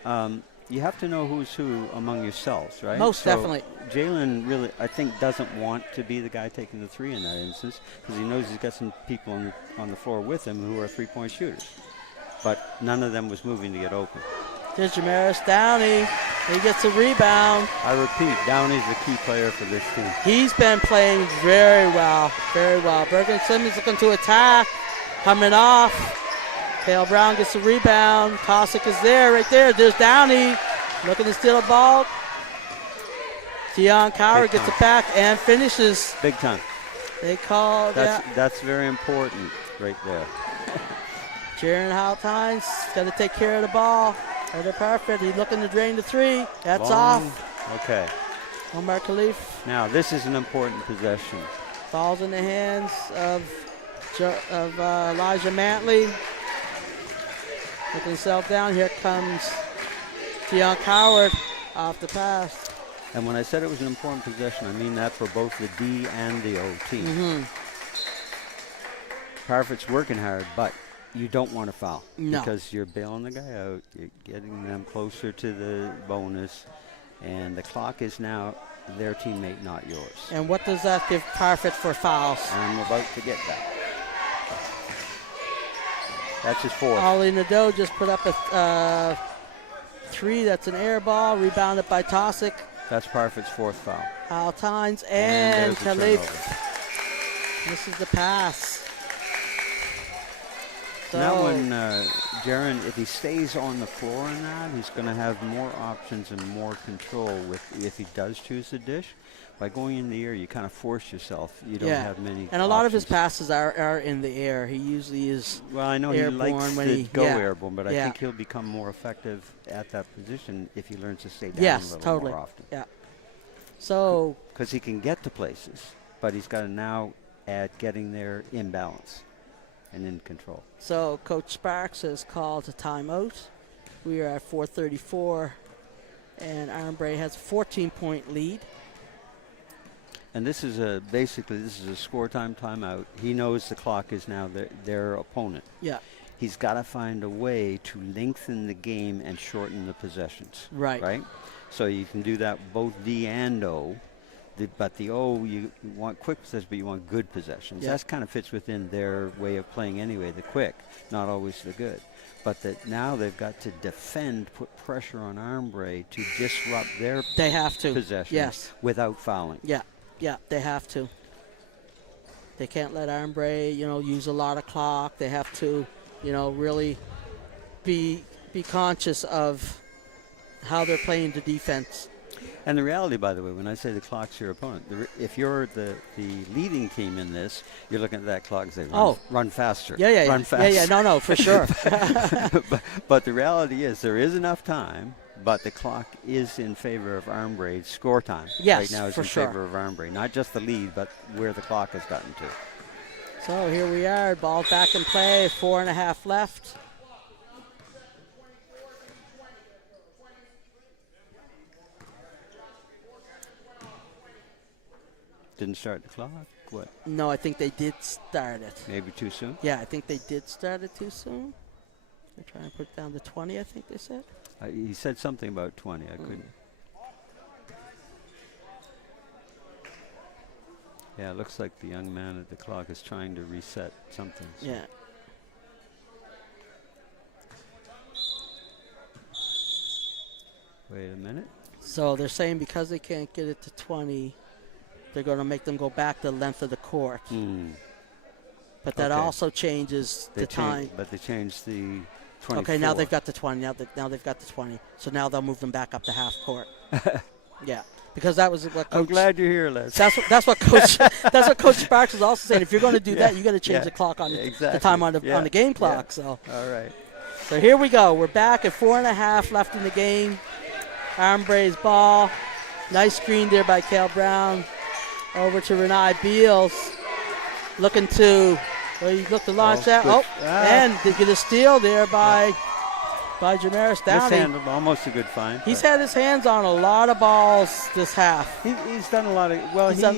you have to know who's who among yourselves, right? Most definitely. Jalen really, I think, doesn't want to be the guy taking the three in that instance because he knows he's got some people on the floor with him who are three-point shooters. But none of them was moving to get open. There's Jamaris Downey. He gets a rebound. I repeat, Downey's the key player for this team. He's been playing very well, very well. Bergen-Simmons looking to attack, coming off. Cale Brown gets a rebound. Tosick is there, right there. There's Downey looking to steal a ball. Deion Coward gets it back and finishes. Big time. They call that. That's very important right there. Jaron Haltines got to take care of the ball. They're perfect. He's looking to drain the three. That's Long. off. Okay. Omar Khalif. Now, this is an important possession. Falls in the hands of Elijah Mantley. Looking himself down. Here comes Deion Coward off the pass. And when I said it was an important possession, I mean that for both the D and the O team. Mm-hmm. Parfit's working hard, but you don't want to foul. No. Because you're bailing the guy out. You're getting them closer to the bonus. And the clock is now their teammate, not yours. And what does that give Parfit for fouls? I'm about to get that. That's his fourth. Ollie Nadeau just put up a three. That's an air ball. Rebounded by Tosick. That's Parfit's fourth foul. Hal Tynes and there's the Khalif. turnover. This is the pass. So Now when Jaron, if he stays on the floor in that, he's going to have more options and more control if he does choose the dish. By going in the air, you kind of force yourself. You don't have many And a lot of his options. passes are in the air. He usually is. Well, I know he airborne likes when to he- go yeah. airborne, but I Yeah. think he'll become more effective at that position if he learns to stay down Yes, a little totally. more often. Yeah. So Because he can get to places, but he's got to now add getting there in balance and in control. So Coach Sparks has called a timeout. We are at 4:34, and Armbrae has a 14-point lead. And this is basically a score time timeout. He knows the clock is now their opponent. Yeah. He's got to find a way to lengthen the game and shorten the possessions. Right. Right? So you can do that both D and O. But the O, you want quick possessions, but you want good possessions. Yeah. That kind of fits within their way of playing anyway, the quick, not always the good. But that now they've got to defend, put pressure on Armbrae to disrupt their They have to. possessions Yes. without fouling. Yeah, they have to. They can't let Armbrae, use a lot of clock. They have to, really be conscious of how they're playing the defense. And the reality, by the way, when I say the clock's your opponent, if you're the leading team in this, you're looking at that clock and say, run faster. Yeah. Run faster. Yeah, no, for sure. but the reality is there is enough time, but the clock is in favor of Armbrae's score time. Yes, right now is for in sure. favor of Armbrae. Not just the lead, but where the clock has gotten to. So here we are, ball back in play, 4.5 left. Didn't start the clock? What? No, I think they did start it. Maybe too soon? Yeah, I think they did start it too soon. They're trying to put it down to 20, I think they said. He said something about 20. I couldn't. Yeah, it looks like the young man at the clock is trying to reset something. So. Yeah. Wait a minute. So they're saying because they can't get it to 20, they're going to make them go back the length of the court. But that Okay. also changes the time. But they changed the 24. Okay, now they've got the 20. Now they've got the 20. So now they'll move them back up to half court. Yeah, because that was what Coach. I'm glad you're here, Les. That's what Coach Sparks was also saying. If you're going to do that, you got to change the clock on exactly. the time on the game clock. Yeah. So. All right. So here we go. We're back at 4.5 left in the game. Armbrae's ball. Nice screen there by Cale Brown. Over to Renai Beals. Looking to launch that. And they get a steal there by Jamaris Downey. Mishandled, almost a good find. He's had his hands on a lot of balls this half. He's done a lot of, he's done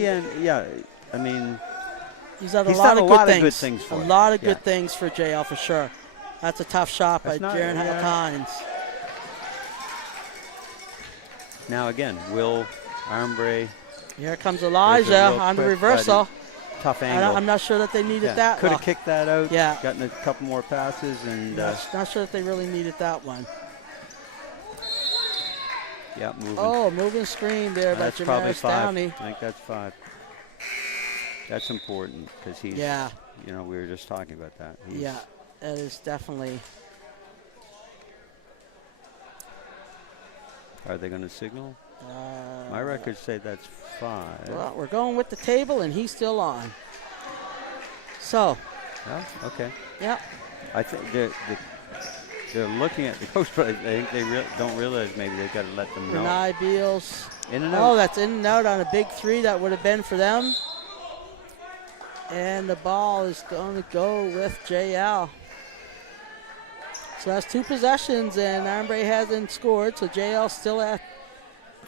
a lot of good things for him. A lot of good things for JL for sure. That's a tough shot by Jaron Hines. Now again, Will Armbrae. Here comes Elijah on the reversal. Tough angle. I'm not sure that they needed that. Could have kicked that out. Yeah. Gotten a couple more passes and. Not sure that they really needed that one. Yeah, moving. Oh, moving screen there by Jamaris Downey. I think that's 5. That's important because he's. Yeah. We were just talking about that. That is definitely. Are they going to signal? My records say that's 5. Well, we're going with the table, and he's still on. So. Oh, okay. Yeah. I think they're looking at the coach, but I think they don't realize maybe they've got to let them know. Renai Beals. In and out. Oh, that's in and out on a big 3. That would have been for them. And the ball is going to go with JL. So that's 2 possessions, and Armbrae hasn't scored. So JL still at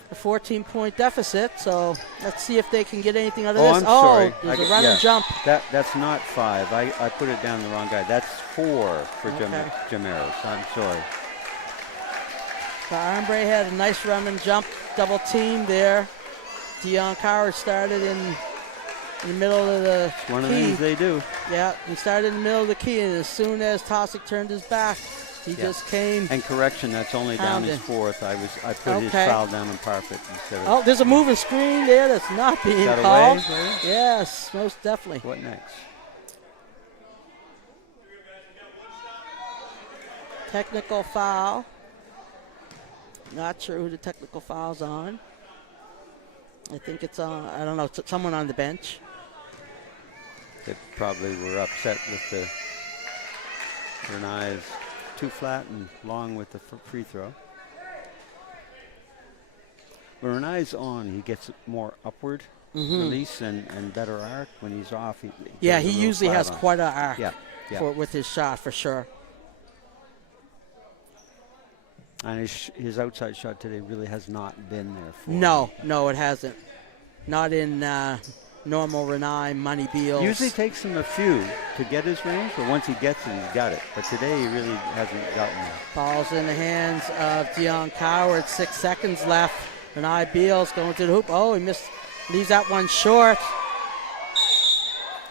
a 14-point deficit. So let's see if they can get anything out of this. I'm sorry. There's a run and jump. That's not 5. I put it down the wrong guy. That's 4 for Jamaris. I'm sorry. So Armbrae had a nice run and jump double team there. Dion Coward started in the middle of the It's one of the key. things they do. Yeah, he started in the middle of the key, and as soon as Tosick turned his back, he just came. And correction, that's only down his 4th. I put his foul down on parfait instead of. Oh, there's a moving screen there that's not being Got called. away? Yes, most definitely. What next? Technical foul. Not sure who the technical foul's on. I think it's on, I don't know, someone on the bench. They probably were upset with the Renai's too flat and long with the free throw. When Renai's on, he gets more upward release and better arc. When he's off, he usually has quite an arc with his shot for sure. And his outside shot today really has not been there for him. No, it hasn't. Not in normal Renai, Money Beals. Usually takes him a few to get his range, but once he gets it, he's got it. But today he really hasn't gotten it. Ball's in the hands of Dion Coward. 6 seconds left. Renai Beals going to the hoop. Oh, he missed. Leaves that one short.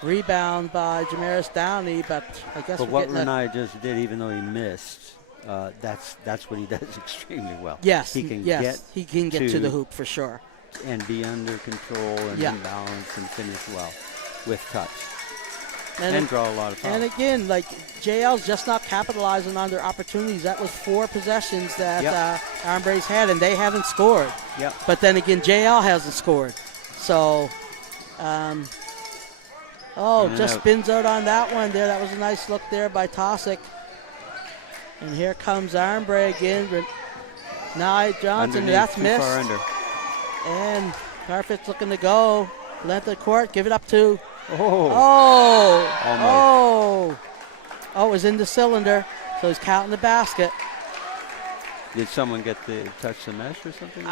Rebound by Jamaris Downey, but I guess. But what Renai just did, even though he missed, that's what he does extremely well. Yes, he can get to the hoop for sure. And be under control and in balance and finish well with touch. And draw a lot of fouls. And again, like JL's just not capitalizing on their opportunities. That was 4 possessions that Armbrae's had, and they haven't scored. Yep. But then again, JL hasn't scored. So, just spins out on that one there. That was a nice look there by Tosick. And here comes Armbrae again. Nye Johnson, underneath, that's too missed. Far under. And Parfit's looking to go. Length of court, give it up to. Almost. It was in the cylinder, so he's counting the basket. Did someone get the touch the mesh or something?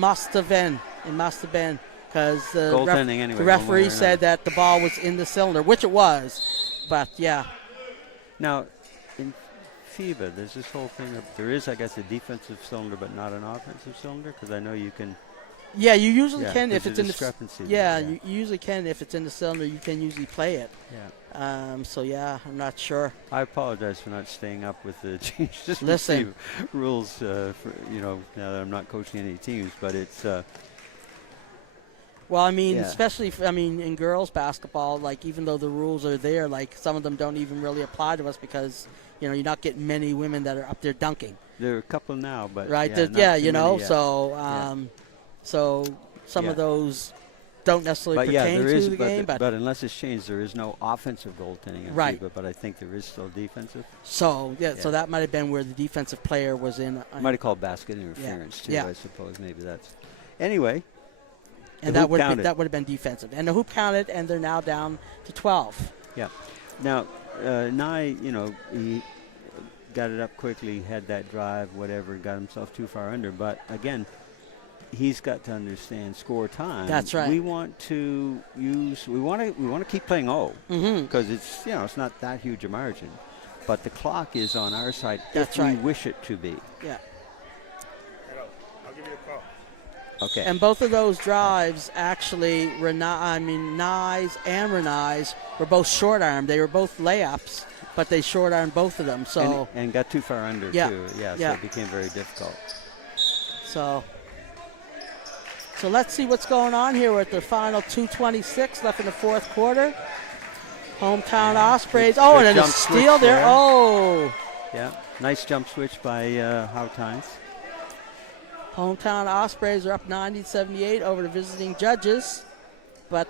Must have been. It must have been because the referee said that the ball was in the cylinder, which it was. But yeah. Now, in FIBA, there's this whole thing of there is, I guess, a defensive cylinder, but not an offensive cylinder, because I know you can. Yeah, you usually can if it's in the. You usually can if it's in the cylinder. You can usually play it. Yeah. I'm not sure. I apologize for not staying up with the changes. Listen, rules. Now that I'm not coaching any teams, but it's. Well, I mean, Yeah. especially in girls basketball, like even though the rules are there, like some of them don't even really apply to us because you're not getting many women that are up there dunking. There are a couple now, but Right? yeah, not too many yet. So some of those don't necessarily But yeah, pertain there to is, the game, but unless it's changed, there is no offensive goaltending in Right. FIBA, but I think there is still defensive. so that might have been where the defensive player was in. Might have called basket interference too, Yeah. I suppose. Maybe that's. Anyway, And the that hoop would counted. have been defensive. And the hoop counted, and they're now down to 12. Yeah. Now, Nye, he got it up quickly, had that drive, whatever, got himself too far under. But again, he's got to understand score time. That's right. We want to keep playing Mm-hmm. because it's it's not that huge a margin, but the clock is on our side That's if right. we wish it to be. Yeah. I'll give you a call. Okay. And both of those drives actually, Nye's and Renai's were both short arm. They were both layups, but they short armed both of them. So and got too far under Yeah. too. Yeah. Yeah. So it became very difficult. So let's see what's going on here. We're at the final 2:26 left in the fourth quarter. Hometown Ospreys. Good And then a jump steal switch there. there. Oh, Yeah. Nice jump switch by Houtines. Hometown Ospreys are up 90-78 over the visiting judges. But,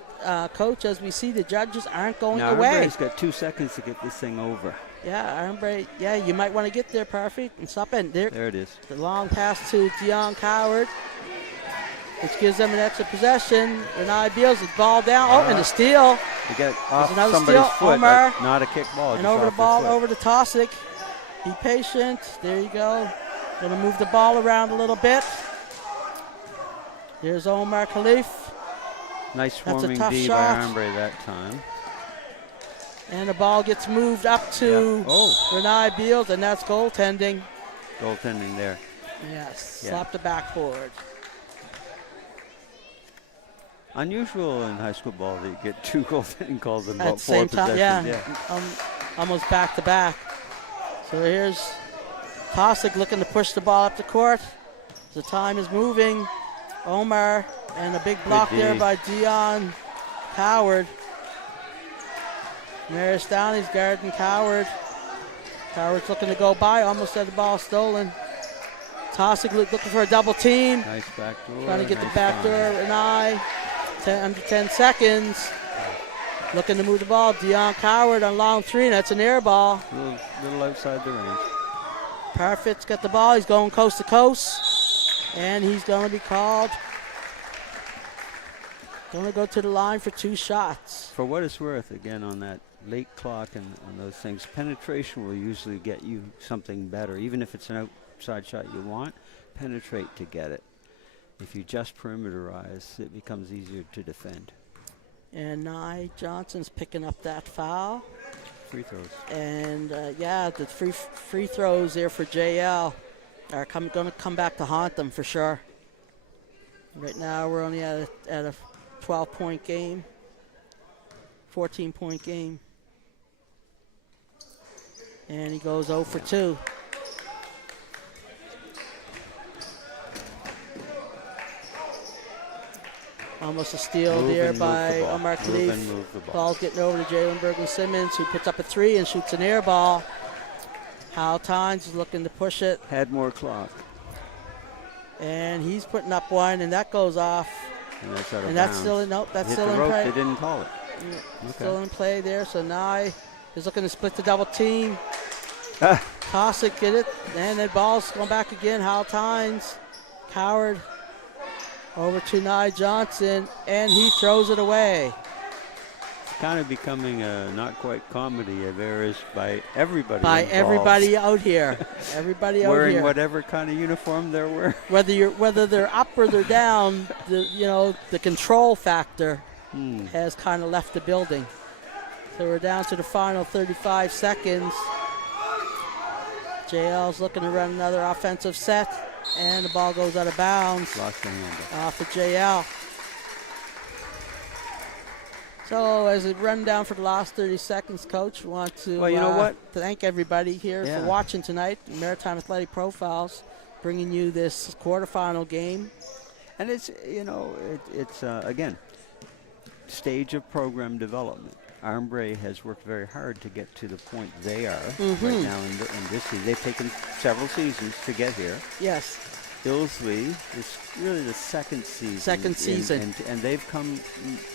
Coach, as we see, the judges aren't going Now, away. Armbrae's got 2 seconds to get this thing over. Yeah, Armbrae. Yeah, you might want to get there, Parfit, and stop it. There, There it is. the long pass to Dion Coward, which gives them an extra possession. Renai Beals the ball down. And the steal. They got off another somebody's steal. foot, Omar. but not a kick ball. And just over the off ball, foot. over to Tosic. Be patient. There you go. Going to move the ball around a little bit. Here's Omar Khalif. Nice That's a swarming tough D shot. by Armbrae that time. And the ball gets moved up to Yeah. Oh. Renai Beals, and that's goaltending. Goaltending there. Yes, Yeah. slap the backboard. Unusual in high school ball that you get 2 goaltending calls in At about the 4 same time, possessions. almost back to back. So here's Tosic looking to push the ball up the court. The time is moving. Omar and a big block Good D. there by Dion Coward. Maris Downey's guarding Coward. Coward's looking to go by, almost had the ball stolen. Tosic looking for a double team. Nice back door. Trying to get nice the back door, and under 10 seconds. Looking to move the ball. Dion Coward on long three, and that's an air ball. Little outside the range. Parfit's got the ball. He's going coast to coast. And he's going to be called. Going to go to the line for 2 shots. For what it's worth, again, on that late clock and on those things, penetration will usually get you something better. Even if it's an outside shot you want, penetrate to get it. If you just perimeterize, it becomes easier to defend. And Nye Johnson's picking up that foul. Free throws. And, the free throws there for JL are going to come back to haunt them for sure. Right now we're only at a 12-point game, 14-point game. And he goes 0 for 2. Almost a steal Move there and move by the ball. Omar Move Khalif. and move the ball. Ball's getting over to Jalen Bergen-Simmons, who puts up a 3 and shoots an air ball. Hal Tynes is looking to push it. Had more clock. And he's putting up one, and that goes off. And that's out of And that's bounds. still in, nope, that's Hit still the in rope, play. They didn't call it. Yeah, Okay. Still in play there. So Nye is looking to split the double team. Ah. Tosic get it, and then ball's going back again. Hal Tynes, Coward over to Nye Johnson, and he throws it away. Kind of becoming a not quite comedy of errors by everybody. By involved. everybody out here, everybody out wearing here. whatever kind of uniform they're wearing. Whether they're up or they're down, the control factor has kind of left the building. So we're down to the final 35 seconds. JL's looking to run another offensive set, and the ball goes out of bounds Lost the handle. off of JL. So as we run down for the last 30 seconds, Coach, we want to Well, you know what? thank everybody here Yeah. for watching tonight. Maritime Athletic Profiles bringing you this quarterfinal game. And it's, it's again, stage of program development. Armbrae has worked very hard to get to the point they are right now in this season. They've taken several seasons to get here. Yes. Ilsley is really the second season. And they've come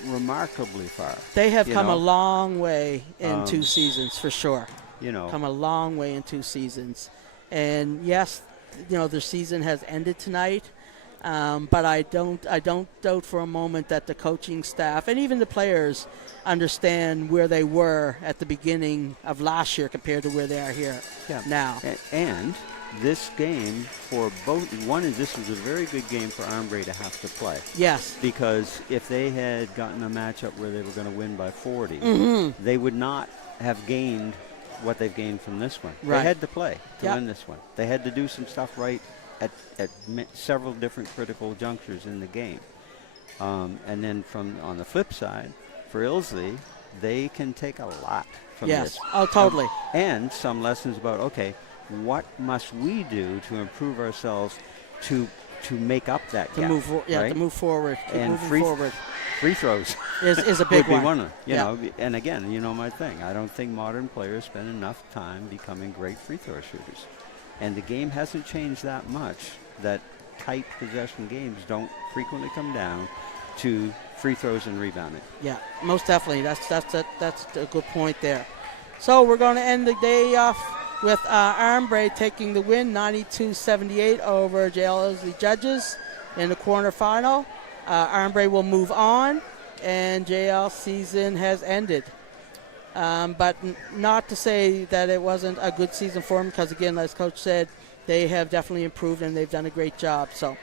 remarkably far. They have come a long way in 2 seasons, for sure. Come a long way in 2 seasons. And yes, their season has ended tonight. But I don't doubt for a moment that the coaching staff and even the players understand where they were at the beginning of last year compared to where they are here now. And this game for both, this was a very good game for Armbrae to have to play. Yes. Because if they had gotten a matchup where they were going to win by 40, they would not have gained what they've gained from this one. Right. They had to play to win this one. They had to do some stuff right at several different critical junctures in the game. And then on the flip side, for Ilsley, they can take a lot from this. Oh, totally. And some lessons about, okay, what must we do to improve ourselves to make up that gap? To move forward. Keep moving forward. Free throws is a big would be one. You know, and again, my thing. I don't think modern players spend enough time becoming great free throw shooters. And the game hasn't changed that much, that tight possession games don't frequently come down to free throws and rebounding. Yeah, most definitely. That's a good point there. So we're going to end the day off with Armbrae taking the win, 92-78 over JL Ilsley Judges in the quarterfinal. Armbrae will move on, and JL season has ended. But not to say that it wasn't a good season for them, because again, as Coach said, they have definitely improved and they've done a great job. So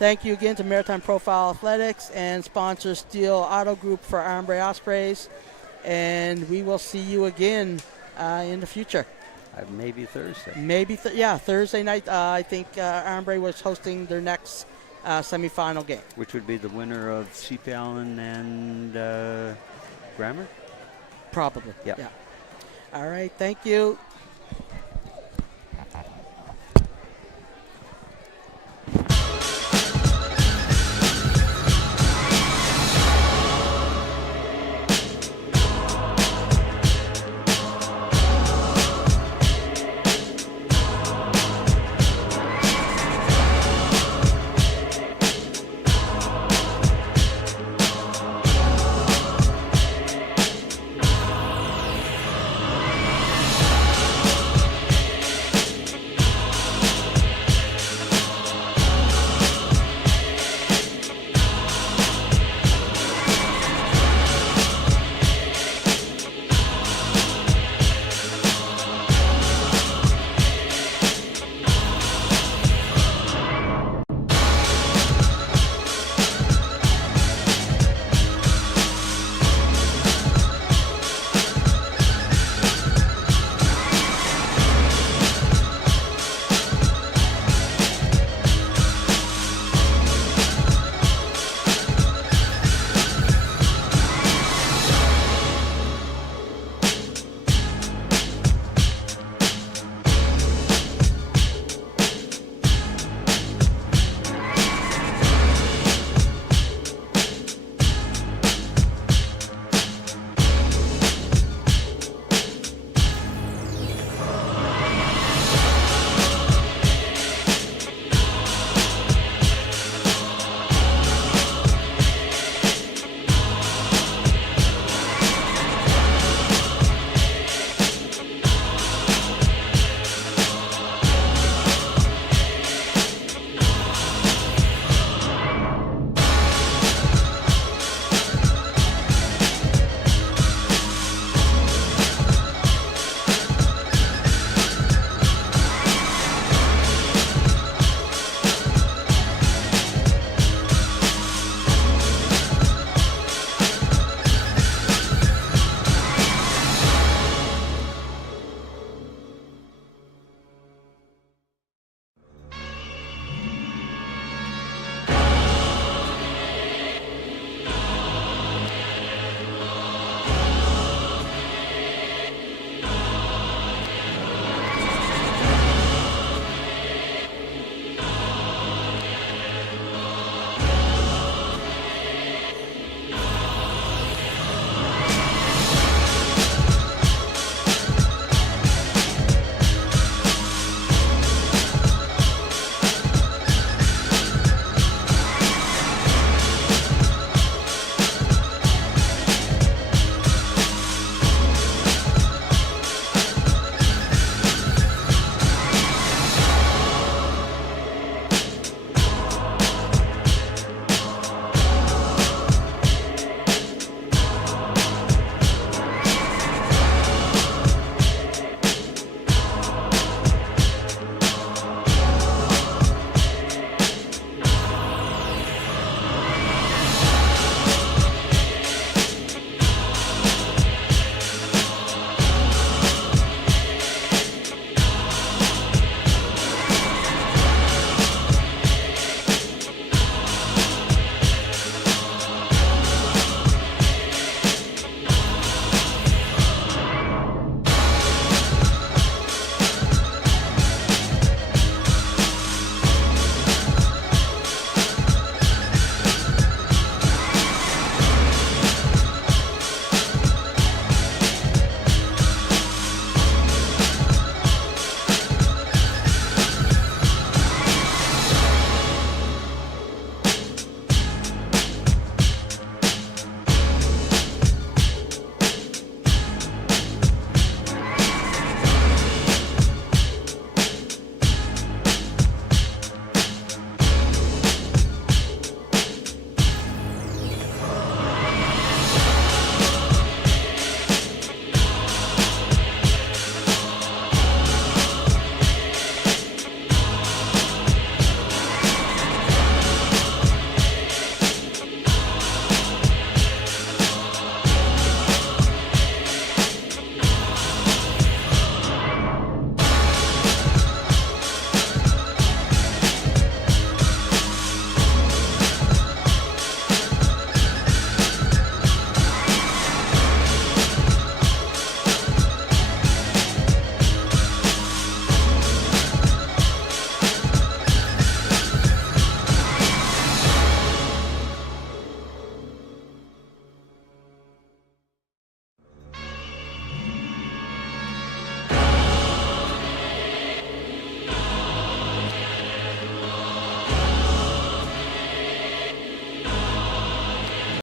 thank you again to Maritime Profile Athletics and sponsor Steel Auto Group for Armbrae Ospreys. And we will see you again in the future. Maybe Thursday. Thursday night. I think Armbrae was hosting their next semifinal game. Which would be the winner of C.P. Allen and Grammar? Probably. Yeah. All right. Thank you.